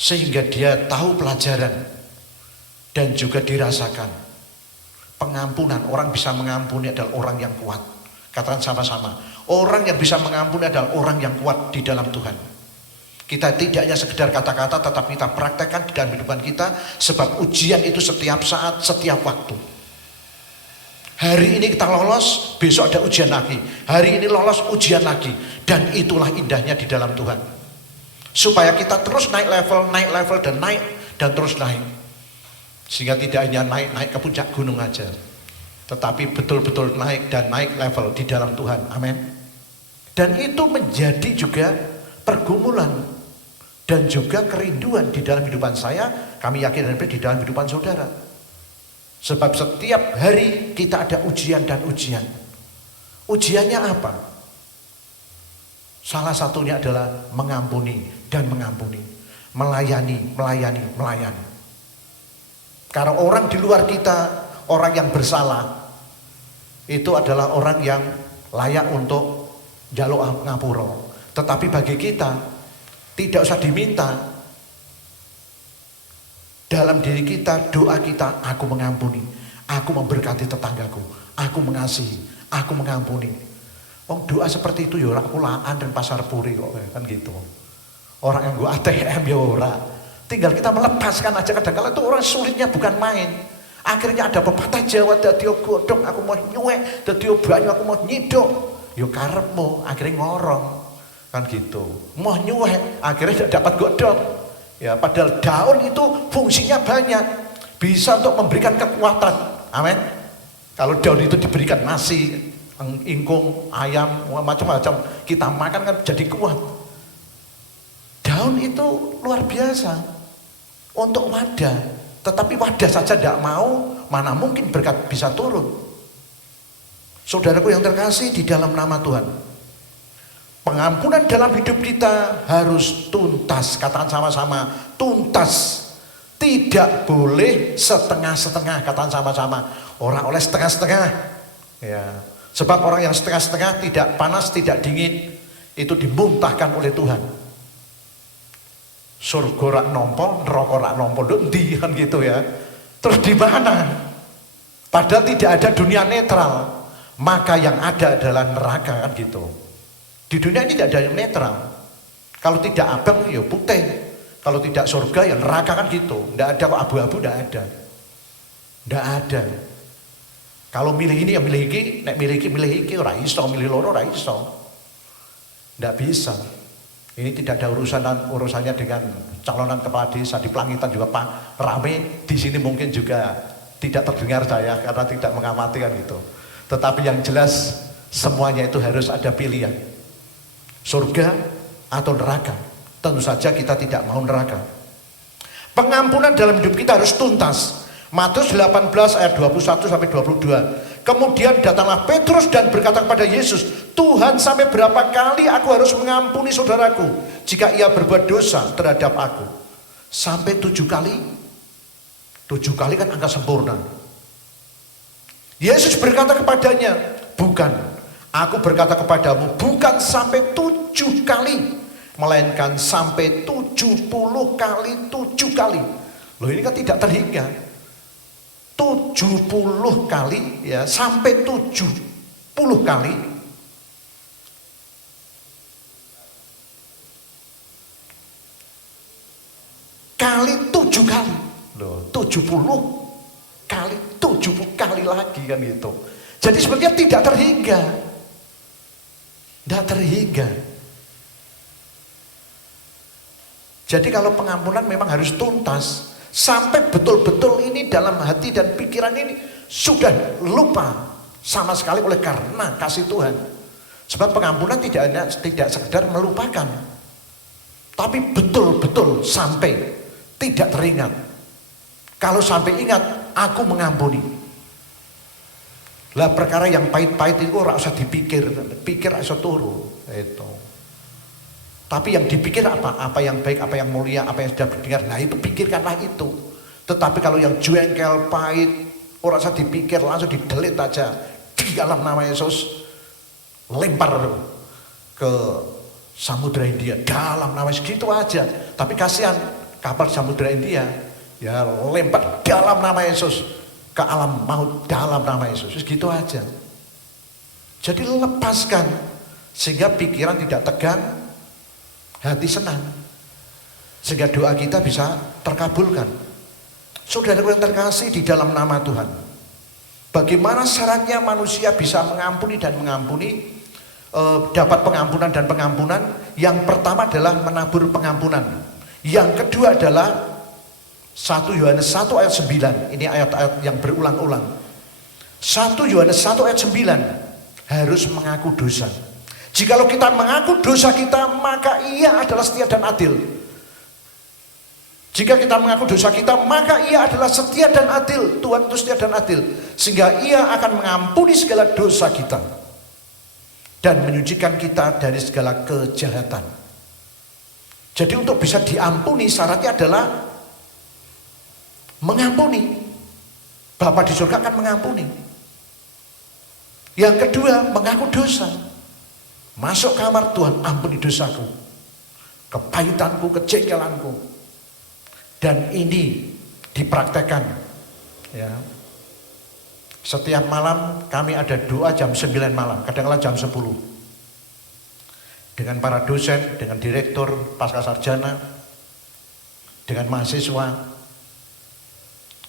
Sehingga dia tahu pelajaran dan juga dirasakan pengampunan. Orang bisa mengampuni adalah orang yang kuat. Katakan sama-sama, orang yang bisa mengampuni adalah orang yang kuat di dalam Tuhan. Kita tidak hanya sekedar kata-kata, tetapi kita praktekkan di dalam kehidupan kita. Sebab ujian itu setiap saat, setiap waktu. Hari ini kita lolos, besok ada ujian lagi. Hari ini lolos, ujian lagi. Dan itulah indahnya di dalam Tuhan. Supaya kita terus naik level, dan terus naik. Sehingga tidak hanya naik ke puncak gunung aja, tetapi betul-betul naik dan naik level di dalam Tuhan. Amin. Dan itu menjadi juga pergumulan dan juga kerinduan di dalam kehidupan saya. Kami yakin dan di dalam kehidupan saudara. Sebab setiap hari kita ada ujian dan ujian. Ujiannya apa? Salah satunya adalah mengampuni dan mengampuni. Melayani. Karena orang di luar kita, orang yang bersalah, itu adalah orang yang layak untuk njaluk ngapura. Tetapi bagi kita, tidak usah diminta. Dalam diri kita, doa kita, aku mengampuni, aku memberkati tetanggaku, aku mengasihi, aku mengampuni. Doa seperti itu ya aku laan dan pasar puri kok, kan gitu. Orang yang gua ATM ya ora. Tinggal kita melepaskan aja. Kadang-kadang itu orang sulitnya bukan main. Akhirnya ada pepatah Jawa, dadi godhong aku mau nyuwek, dadi banyu aku mau nyiduk. Yo karepmu, akhirnya ngorong. Kan gitu. Mau nyuwek, akhirnya tidak dapat godhong. Ya, padahal daun itu fungsinya banyak. Bisa untuk memberikan kekuatan. Amin. Kalau daun itu diberikan nasi, ingkung, ayam, macam-macam, kita makan kan jadi kuat. Daun itu luar biasa untuk wadah, Tetapi wadah saja tidak mau, mana mungkin berkat bisa turun. Saudaraku yang terkasih di dalam nama Tuhan, pengampunan dalam hidup kita harus tuntas. Katakan sama-sama, tuntas. Tidak boleh setengah-setengah. Katakan sama-sama, orang oleh setengah-setengah. Ya. Sebab orang yang setengah-setengah, tidak panas, tidak dingin, itu dimuntahkan oleh Tuhan. Surga rak nompo, neraka rak nompo, ndi kan gitu ya. Terus di mana? Padahal tidak ada dunia netral, maka yang ada adalah neraka kan gitu. Di dunia ini tidak ada yang netral. Kalau tidak abang ya putih, kalau tidak surga ya neraka kan gitu. Tidak ada kok abu-abu, tidak ada. Tidak ada. Kalau milih ini ya milih iki, nek milih iki ora iso, milih loro ora iso. Tidak bisa. Ini tidak ada urusannya dengan calonan kepala desa. Di Pelangitan juga Pak rame, di sini mungkin juga tidak terdengar saya karena tidak mengamati kan gitu. Tetapi yang jelas semuanya itu harus ada pilihan. Surga atau neraka. Tentu saja kita tidak mau neraka. Pengampunan dalam hidup kita harus tuntas. Matius 18 ayat 21 sampai 22. Kemudian datanglah Petrus dan berkata kepada Yesus, Tuhan, sampai berapa kali aku harus mengampuni saudaraku jika ia berbuat dosa terhadap aku? Sampai 7 kali? 7 kali kan angka sempurna. Yesus berkata kepadanya, bukan, aku berkata kepadamu, bukan sampai 7 kali, melainkan sampai 70 kali 7 kali. Loh, ini kan tidak terhingga. 70 kali ya, sampai 70 kali. Kali 7 kali. Loh, 70 kali 70 kali lagi kan gitu. Jadi sebenarnya tidak terhingga. Tidak terhingga. Jadi kalau pengampunan memang harus tuntas. Sampai betul-betul ini dalam hati dan pikiran ini sudah lupa sama sekali oleh karena kasih Tuhan. Sebab pengampunan tidak sekedar melupakan, tapi betul-betul sampai tidak teringat. Kalau sampai ingat, aku mengampuni. Lah perkara yang pahit-pahit itu ora usah dipikir, pikir ora usah turu. Itu. Tapi yang dipikir apa? Apa yang baik, apa yang mulia, apa yang sudah berdengar. Nah itu pikirkanlah itu. Tetapi kalau yang jengkel, pahit, orang usah dipikir, langsung didelit aja. Di dalam nama Yesus, lempar ke Samudra India. Dalam nama Yesus, gitu aja. Tapi kasihan kapal Samudra India, ya lempar dalam nama Yesus ke alam maut dalam nama Yesus. Gitu aja. Jadi lepaskan sehingga pikiran tidak tegang, hati senang, sehingga doa kita bisa terkabulkan. Saudaraku yang terkasih di dalam nama Tuhan, bagaimana syaratnya manusia bisa mengampuni dan mengampuni, dapat pengampunan dan pengampunan? Yang pertama adalah menabur pengampunan. Yang kedua adalah 1 Yohanes 1 ayat 9. Ini ayat-ayat yang berulang-ulang. 1 Yohanes 1 ayat 9, harus mengaku dosa. Jikalau kita mengaku dosa kita, maka ia adalah setia dan adil. Jika kita mengaku dosa kita, maka ia adalah setia dan adil. Tuhan itu setia dan adil, sehingga ia akan mengampuni segala dosa kita dan menyucikan kita dari segala kejahatan. Jadi untuk bisa diampuni, syaratnya adalah mengampuni. Bapa di surga akan mengampuni. Yang kedua, mengaku dosa. Masuk kamar, Tuhan ampuni dosaku, kepahitanku, kejengkelanku. Dan ini dipraktekkan ya. Setiap malam kami ada doa jam 9 malam, kadang-kadang jam 10. Dengan para dosen, dengan direktur, pasca sarjana, dengan mahasiswa.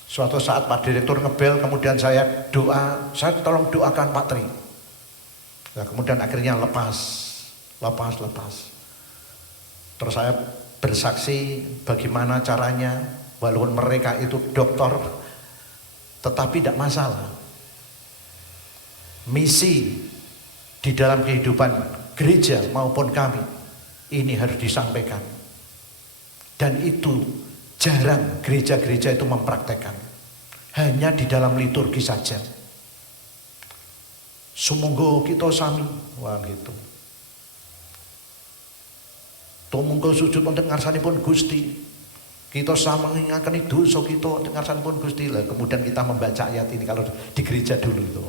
Suatu saat Pak Direktur ngebel, kemudian saya doa, saya tolong doakan Pak Tri. Nah, kemudian akhirnya lepas. Terus saya bersaksi bagaimana caranya, walaupun mereka itu dokter, tetapi tidak masalah. Misi di dalam kehidupan gereja maupun kami, ini harus disampaikan. Dan itu Jarang gereja-gereja itu mempraktekkan. Hanya di dalam liturgi saja. Sumangga kita sami, wah gitu. Tumungga sujud wonten ngarsanipun Gusti. Kita samangingakeni dosa kita wonten ngarsanipun Gusti. Lah kemudian kita membaca ayat ini kalau di gereja dulu itu.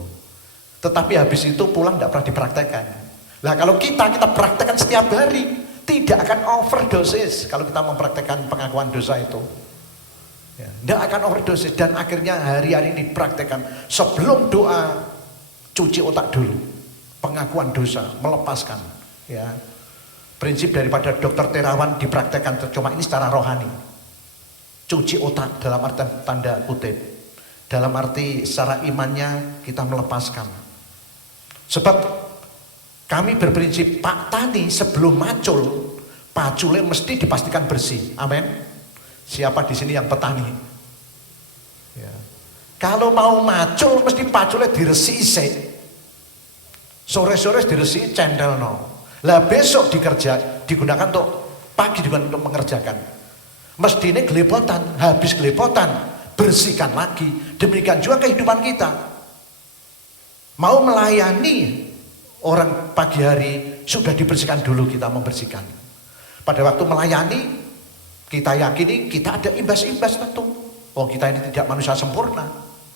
Tetapi habis itu pulang tidak pernah dipraktekkan. Lah kalau kita praktekkan setiap hari, tidak akan overdosis kalau kita mempraktekkan pengakuan dosa itu. Ya, tidak akan overdosis dan akhirnya hari-hari ini dipraktekkan sebelum doa, cuci otak dulu, pengakuan dosa, melepaskan. Ya, prinsip daripada Dokter Terawan dipraktekkan cuma ini secara rohani, cuci otak dalam arti tanda kutip, dalam arti secara imannya kita melepaskan. Sebab kami berprinsip Pak Tani sebelum macul, pacule mesti dipastikan bersih. Amin. Siapa di sini yang petani? Ya. Kalau mau macul mesti pacule diresi isik. Sore-sore diresi cendel no. Lah besok digunakan untuk pagi juga untuk mengerjakan. Mesti ini gelepotan, habis gelepotan bersihkan lagi. Demikian juga kehidupan kita. Mau melayani orang pagi hari sudah dibersihkan dulu, kita membersihkan. Pada waktu melayani kita yakini kita ada imbas-imbas tentu. Oh kita ini tidak manusia sempurna.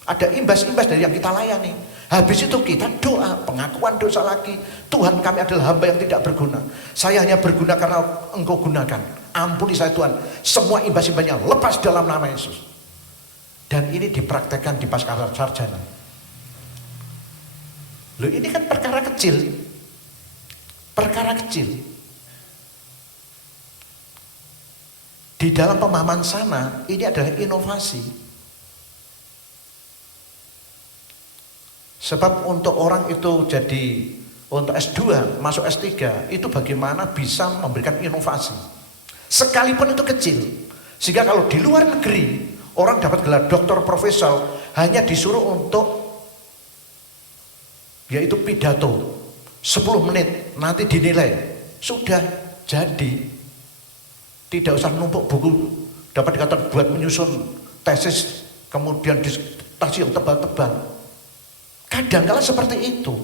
Ada imbas-imbas dari yang kita layani. Habis itu kita doa, pengakuan dosa lagi. Tuhan kami adalah hamba yang tidak berguna. Saya hanya berguna karena Engkau gunakan. Ampuni saya Tuhan. Semua imbas-imbasnya lepas dalam nama Yesus. Dan ini dipraktekkan di pasca sarjana. Loh ini kan perkara kecil. Perkara kecil. Di dalam pemahaman sana ini adalah inovasi. Sebab untuk orang itu jadi untuk S2 masuk S3 itu bagaimana bisa memberikan inovasi. Sekalipun itu kecil. Sehingga kalau di luar negeri orang dapat gelar doktor profesor hanya disuruh untuk yaitu pidato 10 menit nanti dinilai sudah jadi, tidak usah numpuk buku dapat dikatakan buat menyusun tesis kemudian disertasi yang tebal-tebal. Kadang-kala seperti itu.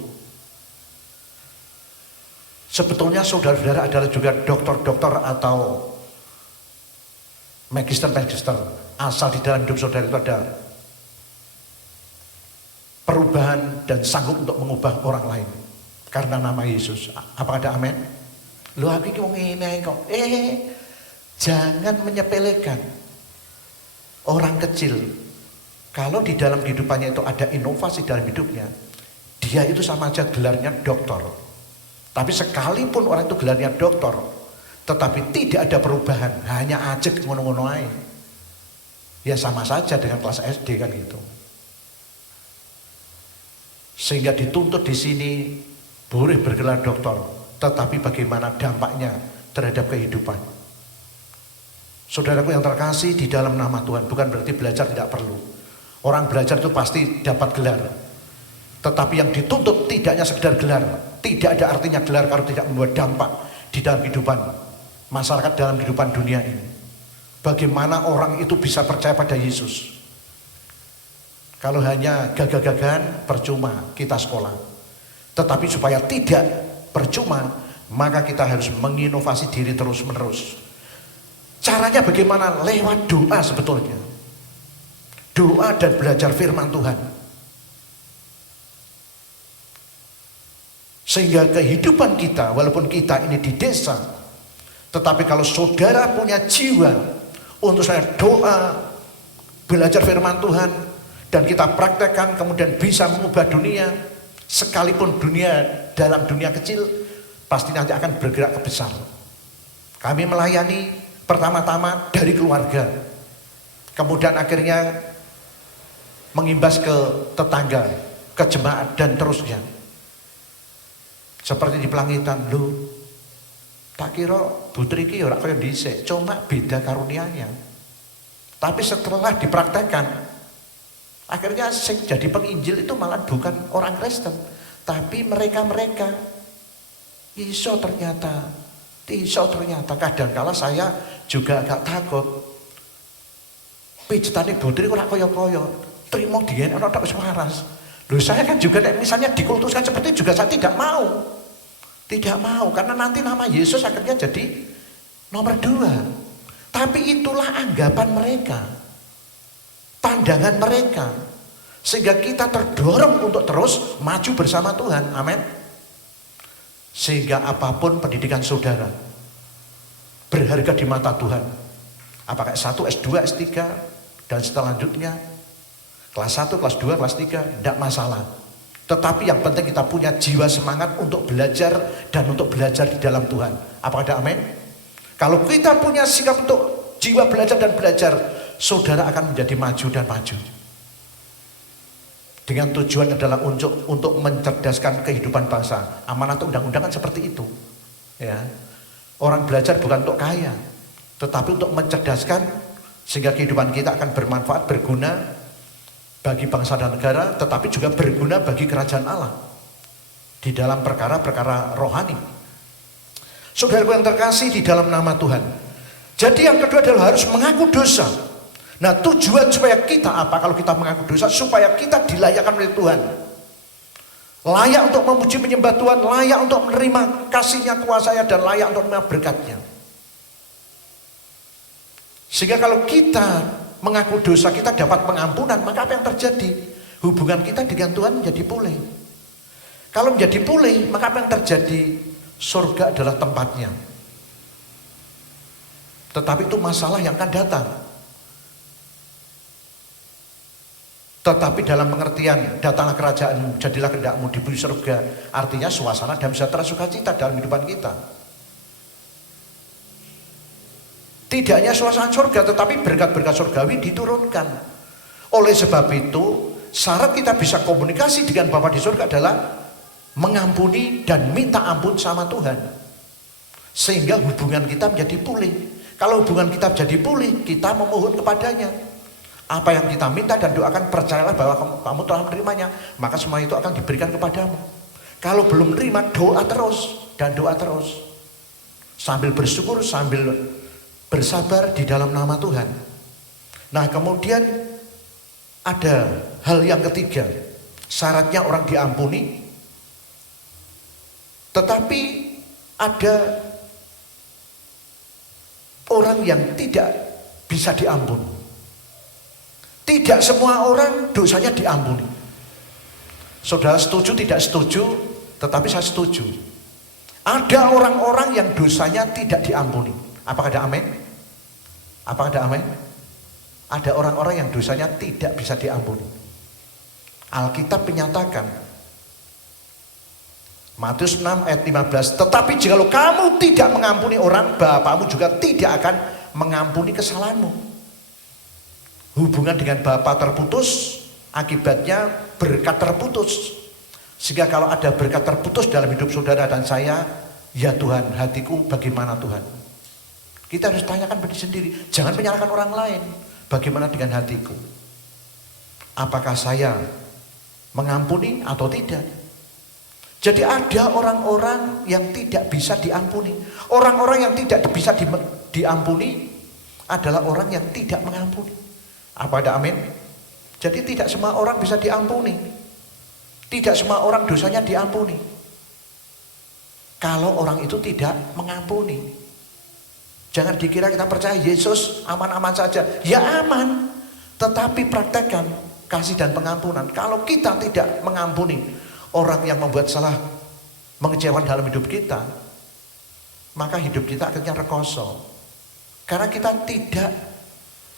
Sebetulnya saudara-saudara adalah juga dokter-dokter atau magister-magister, asal di dalam hidup saudara itu ada perubahan dan sanggup untuk mengubah orang lain karena nama Yesus. Apa ada amin? Lu aku mau ngene kok. Jangan menyepelekan orang kecil. Kalau di dalam kehidupannya itu ada inovasi dalam hidupnya, dia itu sama aja gelarnya dokter. Tapi sekalipun orang itu gelarnya dokter, tetapi tidak ada perubahan, hanya ajek ngono-ngono aja, ya sama saja dengan kelas SD kan gitu. Sehingga dituntut di sini boleh bergelar dokter, tetapi bagaimana dampaknya terhadap kehidupan. Saudaraku yang terkasih di dalam nama Tuhan, bukan berarti belajar tidak perlu. Orang belajar itu pasti dapat gelar. Tetapi yang dituntut tidak hanya sekedar gelar. Tidak ada artinya gelar kalau tidak membuat dampak di dalam kehidupan masyarakat, dalam kehidupan dunia ini. Bagaimana orang itu bisa percaya pada Yesus? Kalau hanya gagah-gagahan, percuma kita sekolah. Tetapi supaya tidak percuma, maka kita harus menginovasi diri terus-menerus. Caranya bagaimana? Lewat doa sebetulnya. Doa dan belajar firman Tuhan. Sehingga kehidupan kita, walaupun kita ini di desa, tetapi kalau saudara punya jiwa untuk saya doa, belajar firman Tuhan, dan kita praktekkan kemudian bisa mengubah dunia, sekalipun dunia dalam dunia kecil, pasti nanti akan bergerak ke besar. Kami melayani pertama-tama dari keluarga, kemudian akhirnya mengimbas ke tetangga, ke jemaat dan terusnya. Seperti di Pelangitan, lu tak kira putri ki ora kaya dhisik, cuma beda karunianya. Tapi setelah dipraktekkan, akhirnya sing jadi penginjil itu malah bukan orang Kristen, tapi mereka-mereka. Iso ternyata kadang-kala saya juga agak takut. pijetane putri ora kaya-kaya. Trimo diyen ana tok wis waras. Loh saya kan juga misalnya dikultuskan seperti itu juga saya tidak mau. Tidak mau karena nanti nama Yesus akhirnya jadi nomor 2. Tapi itulah anggapan mereka. Pandangan mereka. Sehingga kita terdorong untuk terus maju bersama Tuhan. Amin. Sehingga apapun pendidikan saudara berharga di mata Tuhan. Apakah S1, S2, S3 dan selanjutnya kelas 1, kelas 2, kelas 3 tidak masalah. Tetapi yang penting kita punya jiwa semangat untuk belajar dan untuk belajar di dalam Tuhan. Apakah ada amin? Kalau kita punya sikap untuk jiwa belajar dan belajar, saudara akan menjadi maju dan maju. Dengan tujuan adalah untuk mencerdaskan kehidupan bangsa. Amanat undang-undang kan seperti itu. Ya. Orang belajar bukan untuk kaya, tetapi untuk mencerdaskan sehingga kehidupan kita akan bermanfaat, berguna bagi bangsa dan negara, tetapi juga berguna bagi kerajaan Allah di dalam perkara-perkara rohani. Saudaraku yang terkasih di dalam nama Tuhan. Jadi yang kedua adalah harus mengaku dosa. Nah, tujuan supaya kita apa kalau kita mengaku dosa? Supaya kita dilayakkan oleh Tuhan. Layak untuk memuji menyembah Tuhan, layak untuk menerima kasih-Nya, kuasa-Nya, dan layak untuk menerima berkat-Nya. Sehingga kalau kita mengaku dosa, kita dapat pengampunan, maka apa yang terjadi? Hubungan kita dengan Tuhan menjadi pulih. Kalau menjadi pulih, maka apa yang terjadi? Surga adalah tempatnya. Tetapi itu masalah yang akan datang. Tetapi dalam pengertian datanglah kerajaanmu, jadilah kehendakmu di bumi surga, artinya suasana damai sejahtera sukacita dalam kehidupan kita. Tidak hanya suasana surga, tetapi berkat-berkat surgawi diturunkan. Oleh sebab itu, syarat kita bisa komunikasi dengan Bapa di surga adalah mengampuni dan minta ampun sama Tuhan. Sehingga hubungan kita menjadi pulih. Kalau hubungan kita menjadi pulih, kita memohon kepadanya. Apa yang kita minta dan doakan, percayalah bahwa kamu telah menerimanya, maka semua itu akan diberikan kepadamu. Kalau belum menerima, doa terus dan doa terus. Sambil bersyukur, sambil bersabar di dalam nama Tuhan. Nah, kemudian ada hal yang ketiga. Syaratnya orang diampuni. Tetapi ada orang yang tidak bisa diampuni. Tidak semua orang dosanya diampuni. Saudara setuju tidak setuju, tetapi saya setuju. Ada orang-orang yang dosanya tidak diampuni. Apakah ada amin? Apakah ada amin? Ada orang-orang yang dosanya tidak bisa diampuni. Alkitab menyatakan, Matius 6 ayat 15, tetapi jikalau kamu tidak mengampuni orang, Bapamu juga tidak akan mengampuni kesalahanmu. Hubungan dengan Bapa terputus, akibatnya berkat terputus. Sehingga kalau ada berkat terputus dalam hidup saudara dan saya, ya Tuhan, hatiku bagaimana Tuhan? Kita harus tanyakan diri sendiri, jangan menyalahkan orang lain. Bagaimana dengan hatiku? Apakah saya mengampuni atau tidak? Jadi ada orang-orang yang tidak bisa diampuni. Orang-orang yang tidak bisa diampuni adalah orang yang tidak mengampuni. Apa ada amin? Jadi tidak semua orang bisa diampuni. Tidak semua orang dosanya diampuni. Kalau orang itu tidak mengampuni. Jangan dikira kita percaya Yesus aman-aman saja. Ya aman. Tetapi praktekkan kasih dan pengampunan. Kalau kita tidak mengampuni orang yang membuat salah, mengecewakan dalam hidup kita, maka hidup kita akhirnya rekoso. Karena kita tidak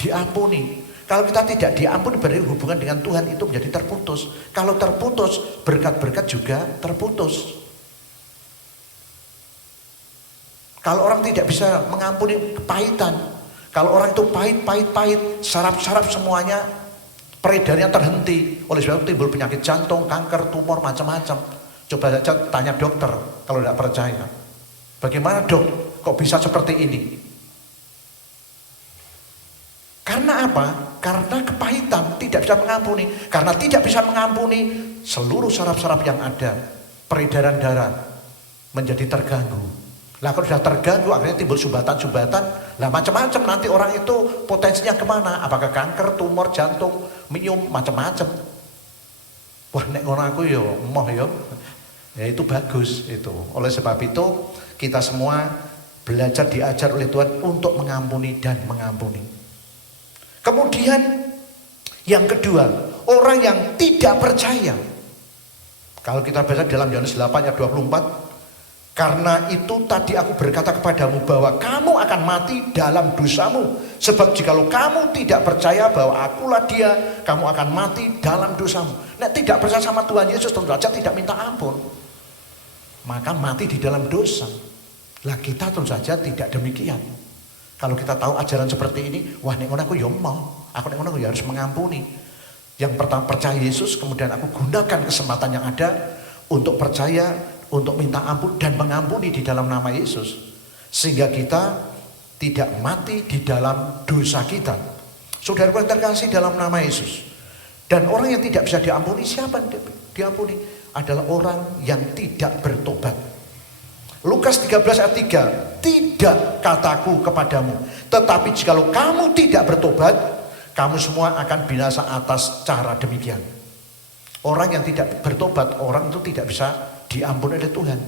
diampuni. Kalau kita tidak diampuni, berarti hubungan dengan Tuhan itu menjadi terputus. Kalau terputus, berkat-berkat juga terputus. Kalau orang tidak bisa mengampuni kepahitan, kalau orang itu pahit, saraf-saraf semuanya peredarnya terhenti. Oleh sebab itu timbul penyakit jantung, kanker, tumor, macam-macam. Coba saja tanya dokter kalau tidak percaya. Bagaimana dok, kok bisa seperti ini? Karena apa? Karena kepahitan, tidak bisa mengampuni. Karena tidak bisa mengampuni, seluruh saraf-saraf yang ada, peredaran darah menjadi terganggu. Lah kalau sudah terganggu akhirnya timbul sumbatan-sumbatan. Lah macam-macam nanti orang itu potensinya kemana? Apakah kanker, tumor, jantung, minum, macam-macam. Wah nek ngono aku yo emoh yo. Ya itu bagus itu. Oleh sebab itu kita semua belajar diajar oleh Tuhan untuk mengampuni dan mengampuni. Kemudian yang kedua, orang yang tidak percaya. Kalau kita baca dalam Yohanes 8 ayat 24, karena itu tadi aku berkata kepadamu bahwa kamu akan mati dalam dosamu. Sebab jikalau kamu tidak percaya bahwa akulah dia, kamu akan mati dalam dosamu. Nah tidak percaya sama Tuhan Yesus tentu saja tidak minta ampun, maka mati di dalam dosa. Lah kita tentu saja tidak demikian. Kalau kita tahu ajaran seperti ini, wah nek ngono aku ya mau, aku nek ngono ya harus mengampuni. Yang pertama percaya Yesus, kemudian aku gunakan kesempatan yang ada untuk percaya, untuk minta ampun dan mengampuni di dalam nama Yesus. Sehingga kita tidak mati di dalam dosa kita. Saudaraku yang terkasih dalam nama Yesus. Dan orang yang tidak bisa diampuni, siapa yang diampuni? Adalah orang yang tidak bertobat. Lukas 13 ayat 3, tidak kataku kepadamu, tetapi jikalau kamu tidak bertobat, kamu semua akan binasa atas cara demikian. Orang yang tidak bertobat, orang itu tidak bisa diampuni oleh Tuhan.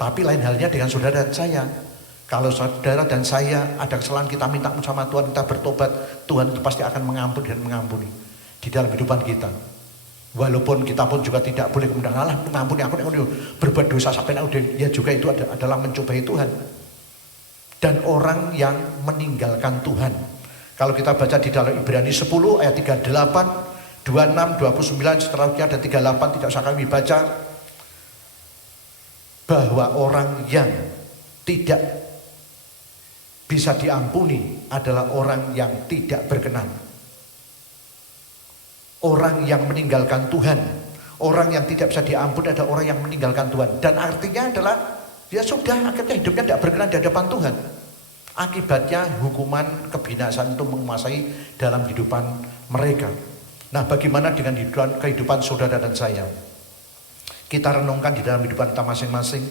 Tapi lain halnya dengan saudara dan saya. Kalau saudara dan saya ada kesalahan, kita minta sama Tuhan, kita bertobat, Tuhan itu pasti akan mengampuni dan mengampuni di dalam kehidupan kita. Walaupun kita pun juga tidak boleh kemudian Allah mengampuni aku berbuat dosa sampai ya juga itu adalah mencobai Tuhan. Dan orang yang meninggalkan Tuhan. Kalau kita baca di dalam Ibrani 10 ayat 38, 26, 29, seterusnya ada 38, tidak usah kami baca. Bahwa orang yang tidak bisa diampuni adalah orang yang tidak berkenan. Orang yang meninggalkan Tuhan, orang yang tidak bisa diampuni adalah orang yang meninggalkan Tuhan. Dan artinya adalah ya sudah, akhirnya hidupnya tidak berkenan di hadapan Tuhan. Akibatnya hukuman kebinasaan itu menguasai dalam kehidupan mereka. Nah bagaimana dengan kehidupan saudara dan saya? Kita renungkan di dalam kehidupan kita masing-masing.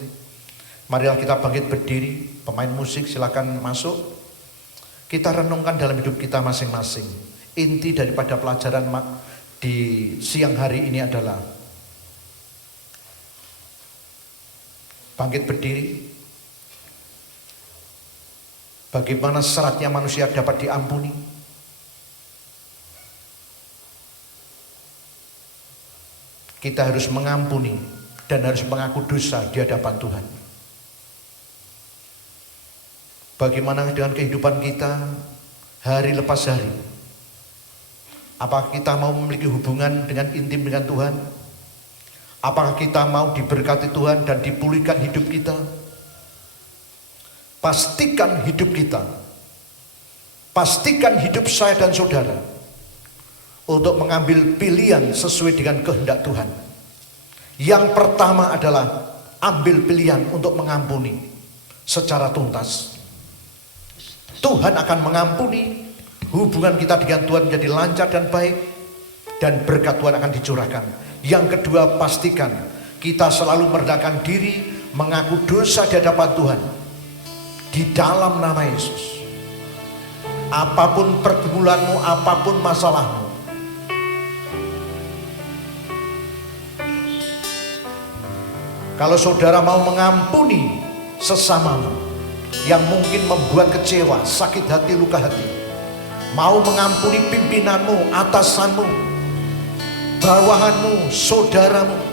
Marilah kita bangkit berdiri, pemain musik silakan masuk. Kita renungkan dalam hidup kita masing-masing. Inti daripada pelajaran di siang hari ini adalah bangkit berdiri. Bagaimana syaratnya manusia dapat diampuni? Kita harus mengampuni dan harus mengaku dosa di hadapan Tuhan. Bagaimana dengan kehidupan kita hari lepas hari? Apakah kita mau memiliki hubungan dengan intim dengan Tuhan? Apakah kita mau diberkati Tuhan dan dipulihkan hidup kita? Pastikan hidup kita, pastikan hidup saya dan saudara untuk mengambil pilihan sesuai dengan kehendak Tuhan. Yang pertama adalah ambil pilihan untuk mengampuni secara tuntas. Tuhan akan mengampuni, hubungan kita dengan Tuhan menjadi lancar dan baik, dan berkat Tuhan akan dicurahkan. Yang kedua, pastikan kita selalu merendahkan diri, mengaku dosa di hadapan Tuhan di dalam nama Yesus. Apapun pergumulanmu, apapun masalahmu, kalau saudara mau mengampuni sesamamu yang mungkin membuat kecewa, sakit hati, luka hati, mau mengampuni pimpinanmu, atasanmu, bawahanmu, saudaramu,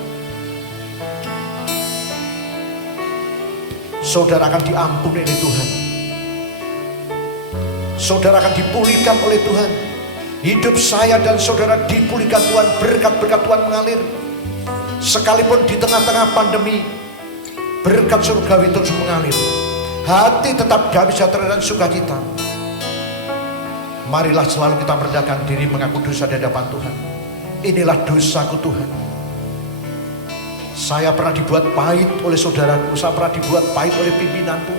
saudara akan diampuni oleh Tuhan. Saudara akan dipulihkan oleh Tuhan. Hidup saya dan saudara dipulihkan Tuhan, berkat-berkat Tuhan mengalir. Sekalipun di tengah-tengah pandemi, berkat surgawi terus mengalir. Hati tetap damai sejahtera dan sukacita. Marilah selalu kita merendahkan diri, mengaku dosa di hadapan Tuhan. Inilah dosaku Tuhan. Saya pernah dibuat pahit oleh saudaraku, saya pernah dibuat pahit oleh pimpinanku.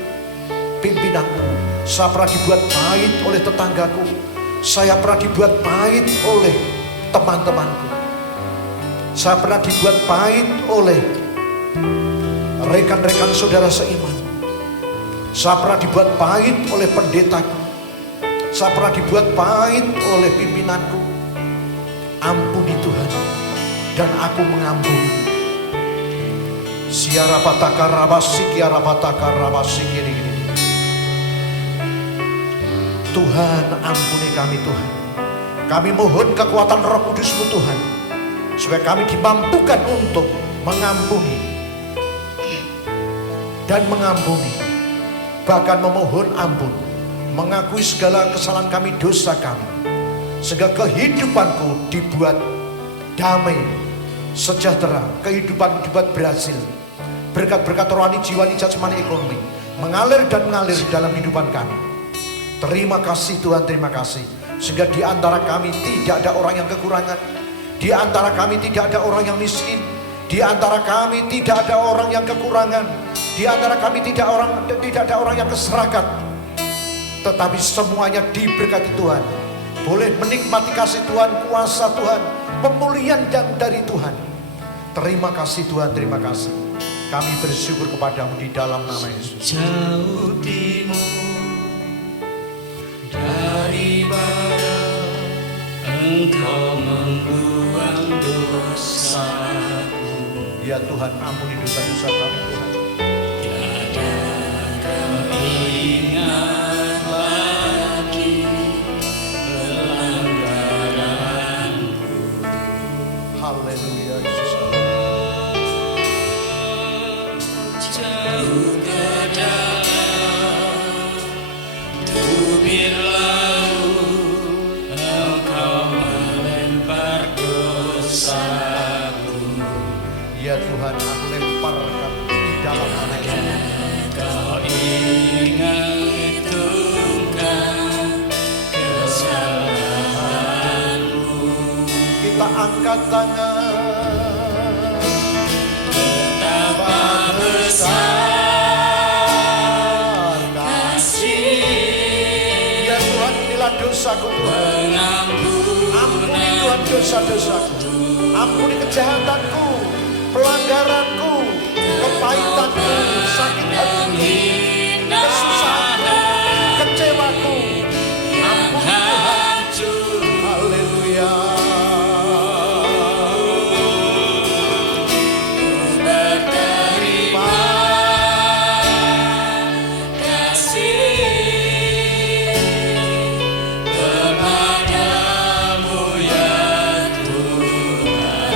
Saya pernah dibuat pahit oleh tetanggaku, saya pernah dibuat pahit oleh teman-temanku, saya pernah dibuat pahit oleh rekan-rekan saudara seiman. Saya pernah dibuat pahit oleh pendetaku. Saya pernah dibuat pahit oleh pimpinanku. Ampuni Tuhan, dan aku mengampuni. Siara bataka rabasi, kiara bataka rabasi, gini. Tuhan, ampuni kami Tuhan. Kami mohon kekuatan Roh Kudus-Mu Tuhan, supaya kami dimampukan untuk mengampuni dan mengampuni, bahkan memohon ampun, mengakui segala kesalahan kami, dosa kami, sehingga kehidupanku dibuat damai, sejahtera, kehidupanku dibuat berhasil. Berkat-berkat rohani, jiwani, jasmani, ekonomi mengalir dan mengalir dalam kehidupan kami. Terima kasih Tuhan, terima kasih. Sehingga di antara kami tidak ada orang yang kekurangan, di antara kami tidak ada orang yang miskin, di antara kami tidak ada orang yang kekurangan, di antara kami tidak ada orang yang keserakat, tetapi semuanya diberkati Tuhan. Boleh menikmati kasih Tuhan, kuasa Tuhan, pemulihan yang dari Tuhan. Terima kasih Tuhan, terima kasih. Kami bersyukur kepadamu di dalam nama Yesus. Jauh timur dari barat, Engkau membuang dosaku. Ya Tuhan, ampuni dosa-dosa kami Tuhan. Tiada kau ingat lagi pelanggaranku. Haleluya Yesus. Jauh ke dalam tubir laut, Engkau melempar dosaku. Ya Tuhan, aku lemparkan di dalam nama Yesus. Kau ingat tungkang kesalahanmu. Kita angkat tangan. Betapa besar kasih, Ya Tuhan, inilah dosaku Tuhan. Ampuni Tuhan dosa-dosaku. Ampuni kejahatanku, pelanggaranku, kepahitanku, sakit hatiku, kesusahanku, kecewaku. Ampuni Tuhan. Haleluya. berterima kasih kepadamu ya Tuhan.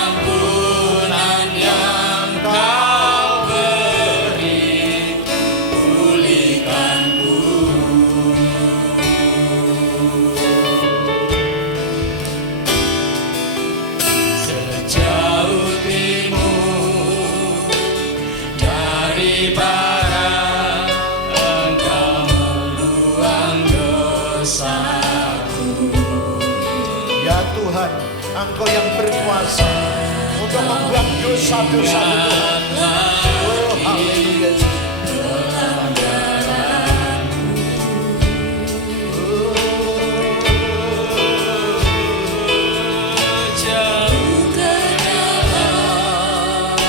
Pengampunan yang Kau beri, pulihkanku. Sejauh timur dari barat, Engkau meluang dosaku. Ya Tuhan, Engkau yang berkuasa untuk membuang dosa-dosa Tuhan. Oh, haleluya. Jauh ke dalam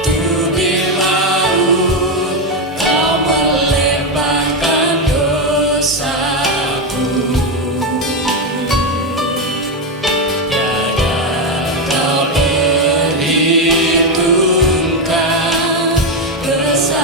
tubir laut, Kau melemparkan dosaku. Tiada Kau perhitungkan kesalahanku.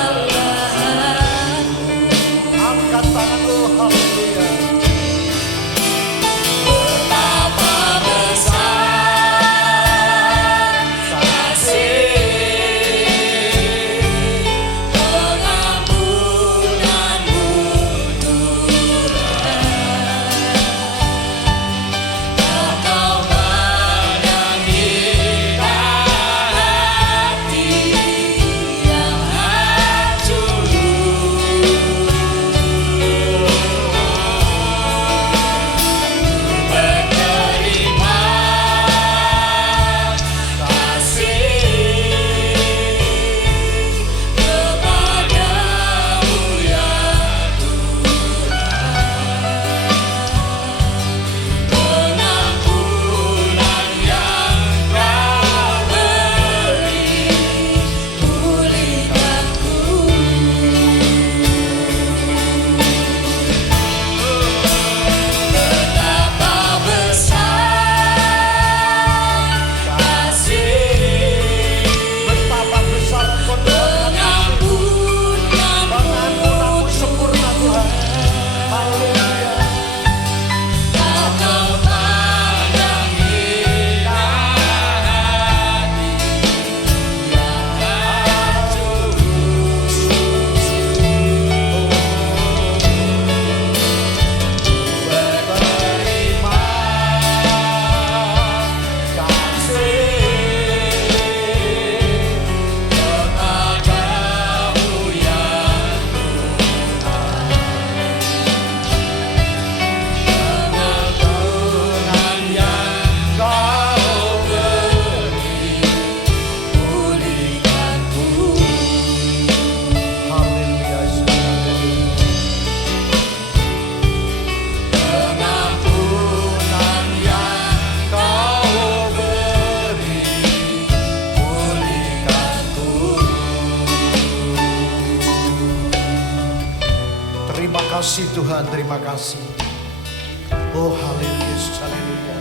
kasih Tuhan, terima kasih. Oh haleluya, haleluya.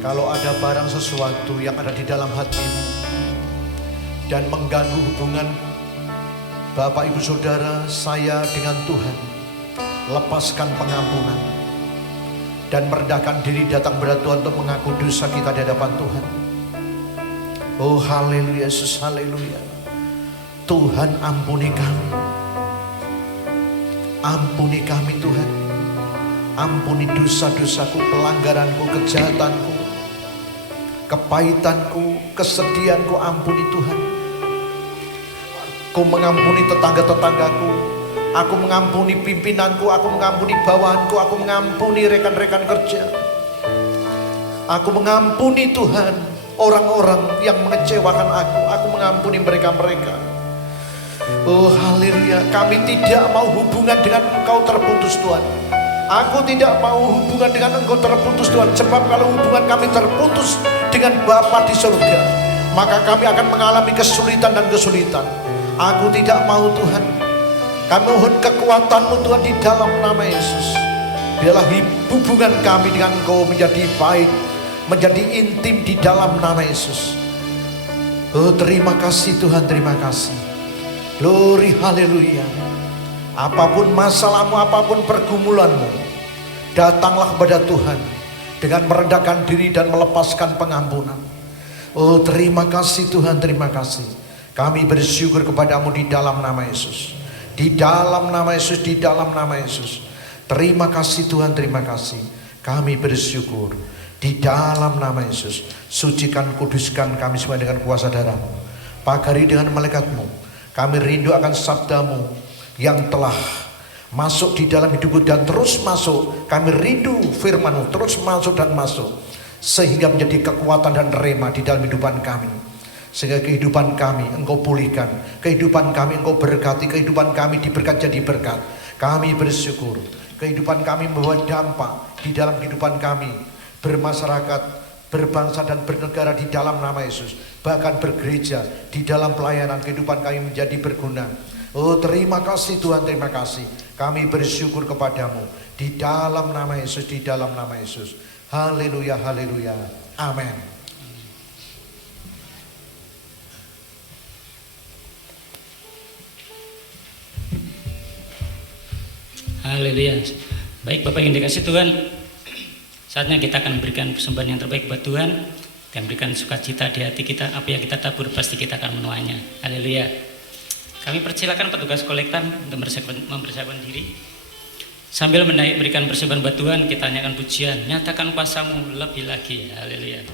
Kalau ada barang sesuatu yang ada di dalam hatimu dan mengganggu hubungan Bapak Ibu Saudara saya dengan Tuhan, lepaskan pengampunan dan merendahkan diri datang kepada Tuhan untuk mengaku dosa kita di hadapan Tuhan. Oh haleluya, Yesus, haleluya. Tuhan ampuni kami. Ampuni kami Tuhan. Ampuni dosa-dosaku, pelanggaranku, kejahatanku, kepahitanku, kesedihanku, ampuni Tuhan. Aku mengampuni tetangga-tetanggaku, aku mengampuni pimpinanku, aku mengampuni bawahanku, aku mengampuni rekan-rekan kerja. Aku mengampuni Tuhan orang-orang yang mengecewakan aku mengampuni mereka-mereka. Oh haleluya, kami tidak mau hubungan dengan Engkau terputus Tuhan. Aku tidak mau hubungan dengan Engkau terputus Tuhan. Sebab kalau hubungan kami terputus dengan Bapa di surga, maka kami akan mengalami kesulitan dan kesulitan. Aku tidak mau Tuhan. Kami mohon kekuatan-Mu Tuhan di dalam nama Yesus. Biarlah hubungan kami dengan Engkau menjadi baik, menjadi intim di dalam nama Yesus. Oh terima kasih Tuhan, terima kasih. Glory haleluya. Apapun masalahmu, apapun pergumulanmu, datanglah kepada Tuhan dengan merendahkan diri dan melepaskan pengampunan. Oh terima kasih Tuhan, terima kasih. Kami bersyukur kepadamu di dalam nama Yesus. Di dalam nama Yesus, di dalam nama Yesus. Terima kasih Tuhan, terima kasih. Kami bersyukur di dalam nama Yesus. Sucikan, kuduskan kami semua dengan kuasa darah-Mu. Pagari dengan malakat-Mu. Kami rindu akan sabda-Mu yang telah masuk di dalam hidupku dan terus masuk. Kami rindu firman-Mu terus masuk dan masuk, sehingga menjadi kekuatan dan rema di dalam kehidupan kami. Sehingga kehidupan kami Engkau pulihkan, kehidupan kami Engkau berkati, kehidupan kami diberkat jadi berkat. Kami bersyukur kehidupan kami membawa dampak di dalam kehidupan kami bermasyarakat, berbangsa dan bernegara di dalam nama Yesus. Bahkan bergereja, di dalam pelayanan kehidupan kami menjadi berguna. Oh terima kasih Tuhan, terima kasih. Kami bersyukur kepadamu di dalam nama Yesus, di dalam nama Yesus. Haleluya, haleluya, amin. Haleluya. Baik Bapak yang dikasih Tuhan, saatnya kita akan memberikan persembahan yang terbaik buat Tuhan dan berikan sukacita di hati kita. Apa yang kita tabur pasti kita akan menuainya. Haleluya. Kami persilakan petugas kolektan untuk mempersiapkan diri. Sambil memberikan persembahan buat Tuhan, kita nyanyikan pujian, nyatakan kuasa-Mu lebih lagi. Haleluya.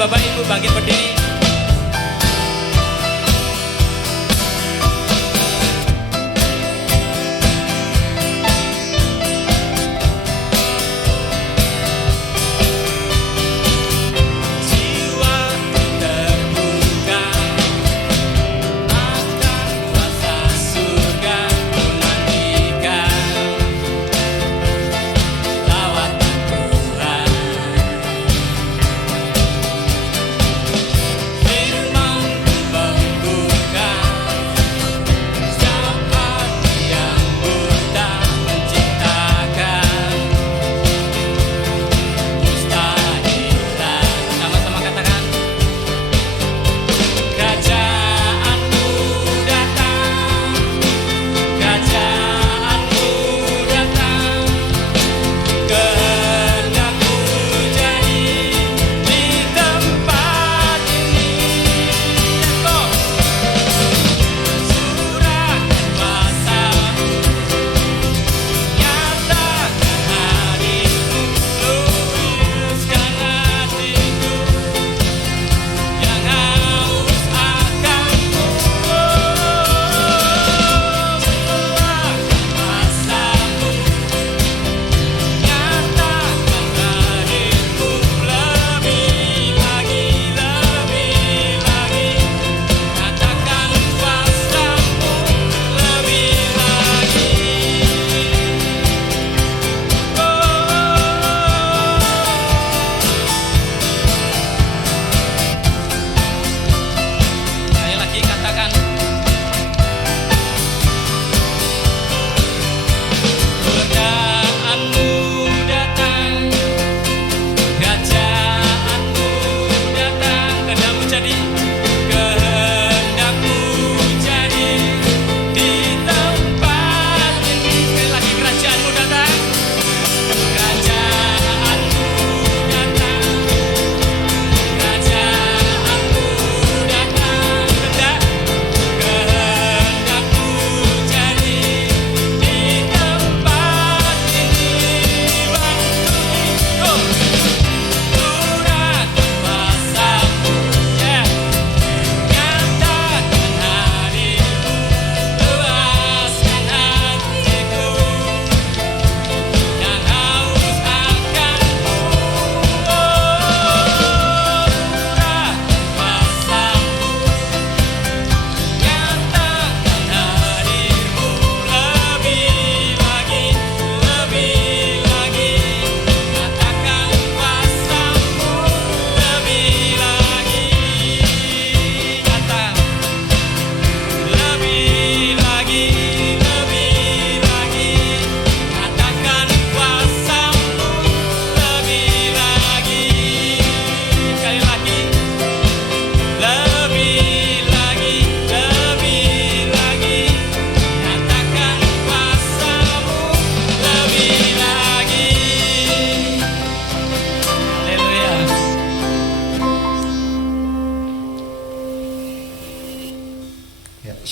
Bapak Ibu bangkit berdiri.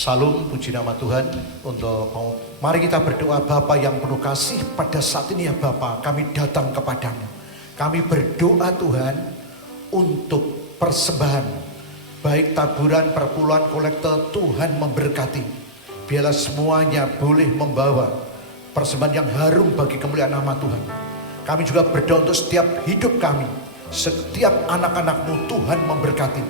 Salam, puji nama Tuhan. Mari kita berdoa. Bapa yang penuh kasih, pada saat ini ya Bapa, kami datang kepadamu. Kami berdoa Tuhan untuk persembahan, baik taburan, perpuluhan, kolektor. Tuhan memberkati. Biarlah semuanya boleh membawa persembahan yang harum bagi kemuliaan nama Tuhan. Kami juga berdoa untuk setiap hidup kami, setiap anak-anakmu. Tuhan memberkati.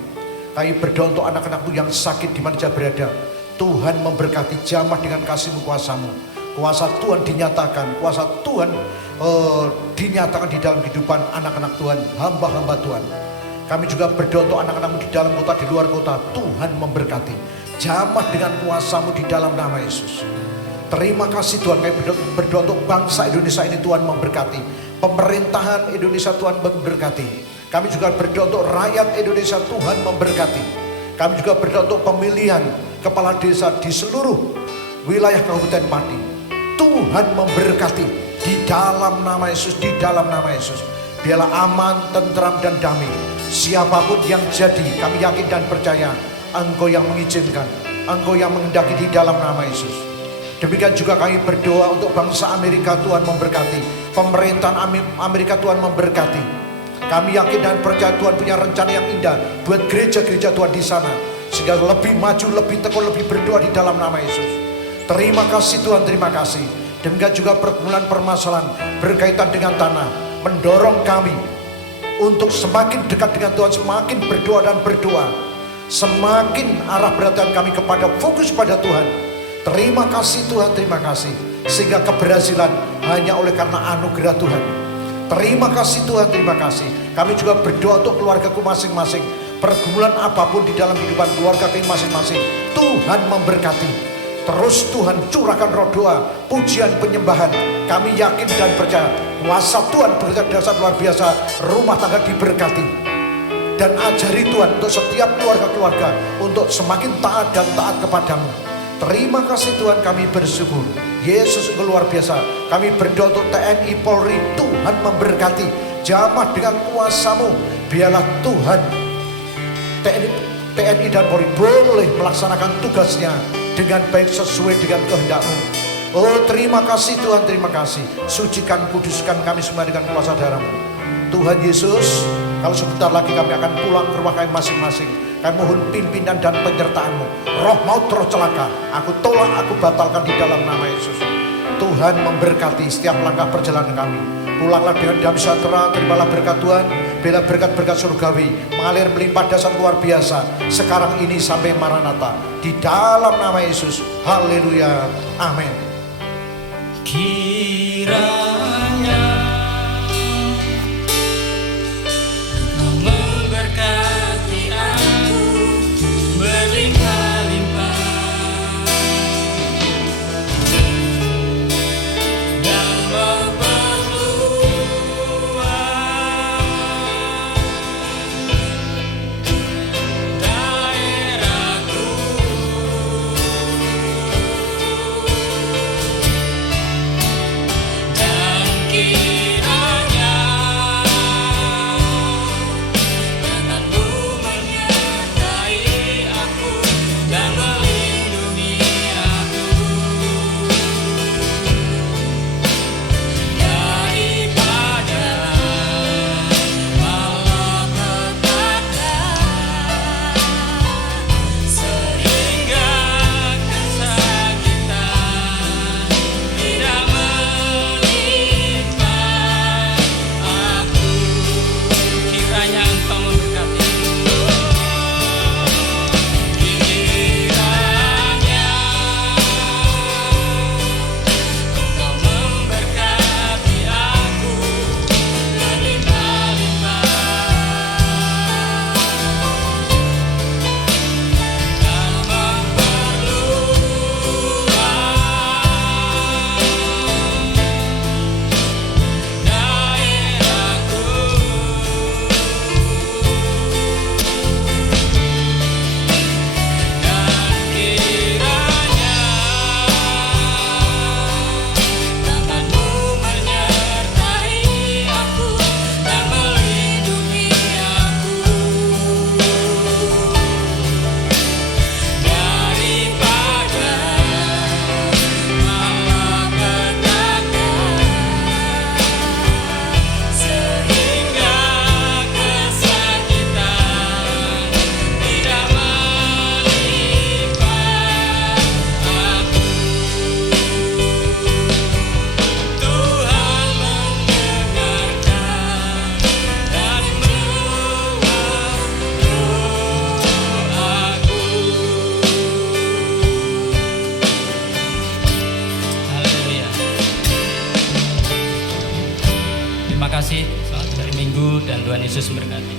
Kami berdoa untuk anak-anakmu yang sakit di mana saja berada. Tuhan memberkati, jamah dengan kasih-Mu, kuasa-Mu. Kuasa Tuhan dinyatakan, kuasa Tuhan dinyatakan di dalam kehidupan anak-anak Tuhan, hamba-hamba Tuhan. Kami juga berdoa untuk anak-anakmu di dalam kota, di luar kota. Tuhan memberkati, jamah dengan kuasa-Mu di dalam nama Yesus. Terima kasih Tuhan. Kami berdoa untuk bangsa Indonesia ini, Tuhan memberkati. Pemerintahan Indonesia, Tuhan memberkati. Kami juga berdoa untuk rakyat Indonesia, Tuhan memberkati. Kami juga berdoa untuk pemilihan kepala desa di seluruh wilayah Kabupaten Pati. Tuhan memberkati di dalam nama Yesus, di dalam nama Yesus. Biarlah aman, tentram dan damai. Siapapun yang jadi, kami yakin dan percaya Engkau yang mengizinkan, Engkau yang menghendaki di dalam nama Yesus. Demikian juga kami berdoa untuk bangsa Amerika, Tuhan memberkati. Pemerintahan Amerika, Tuhan memberkati. Kami yakin dan percaya Tuhan punya rencana yang indah buat gereja-gereja Tuhan di sana, sehingga lebih maju, lebih tekun, lebih berdoa di dalam nama Yesus. Terima kasih Tuhan, terima kasih. Demikian juga pergumulan permasalahan berkaitan dengan tanah mendorong kami untuk semakin dekat dengan Tuhan, semakin berdoa dan berdoa, semakin arah perhatian kami kepada fokus pada Tuhan. Terima kasih Tuhan, terima kasih. Sehingga keberhasilan hanya oleh karena anugerah Tuhan. Terima kasih Tuhan, terima kasih. Kami juga berdoa untuk keluargaku masing-masing. Pergumulan apapun di dalam kehidupan keluarga kami masing-masing, Tuhan memberkati. Terus Tuhan curahkan roh doa, pujian, penyembahan. Kami yakin dan percaya kuasa Tuhan berdasar luar biasa. Rumah tangga diberkati. Dan ajari Tuhan untuk setiap keluarga-keluarga untuk semakin taat dan taat kepadamu. Terima kasih Tuhan, kami bersyukur. Yesus luar biasa. Kami berdoa untuk TNI Polri, Tuhan memberkati, jamah dengan kuasa-Mu. Biarlah Tuhan TNI dan Polri boleh melaksanakan tugasnya dengan baik sesuai dengan kehendak-Mu. Oh terima kasih Tuhan, terima kasih. Sucikan, kuduskan kami semua dengan kuasa darah-Mu. Tuhan Yesus, kalau sebentar lagi kami akan pulang ke rumah kami masing-masing. Kami mohon pimpinan dan penyertaan-Mu. Roh maut, roh celaka, aku tolak, aku batalkan di dalam nama Yesus. Tuhan memberkati setiap langkah perjalanan kami. Pulanglah dengan damai sejahtera, terimalah berkat Tuhan. Bila berkat-berkat surgawi mengalir melimpah dasar luar biasa sekarang ini sampai Maranatha. Di dalam nama Yesus. Haleluya. Amin. Kiranya Engkau memberkati aku berlimpah-limpah dan memperluas daerahku. Dan kiranya tangan-Mu menyertai aku dan melindungi aku daripada malapetaka, sehingga kesakitan tidak menimpa Terima kasih. Selamat hari Minggu dan Tuhan Yesus memberkati.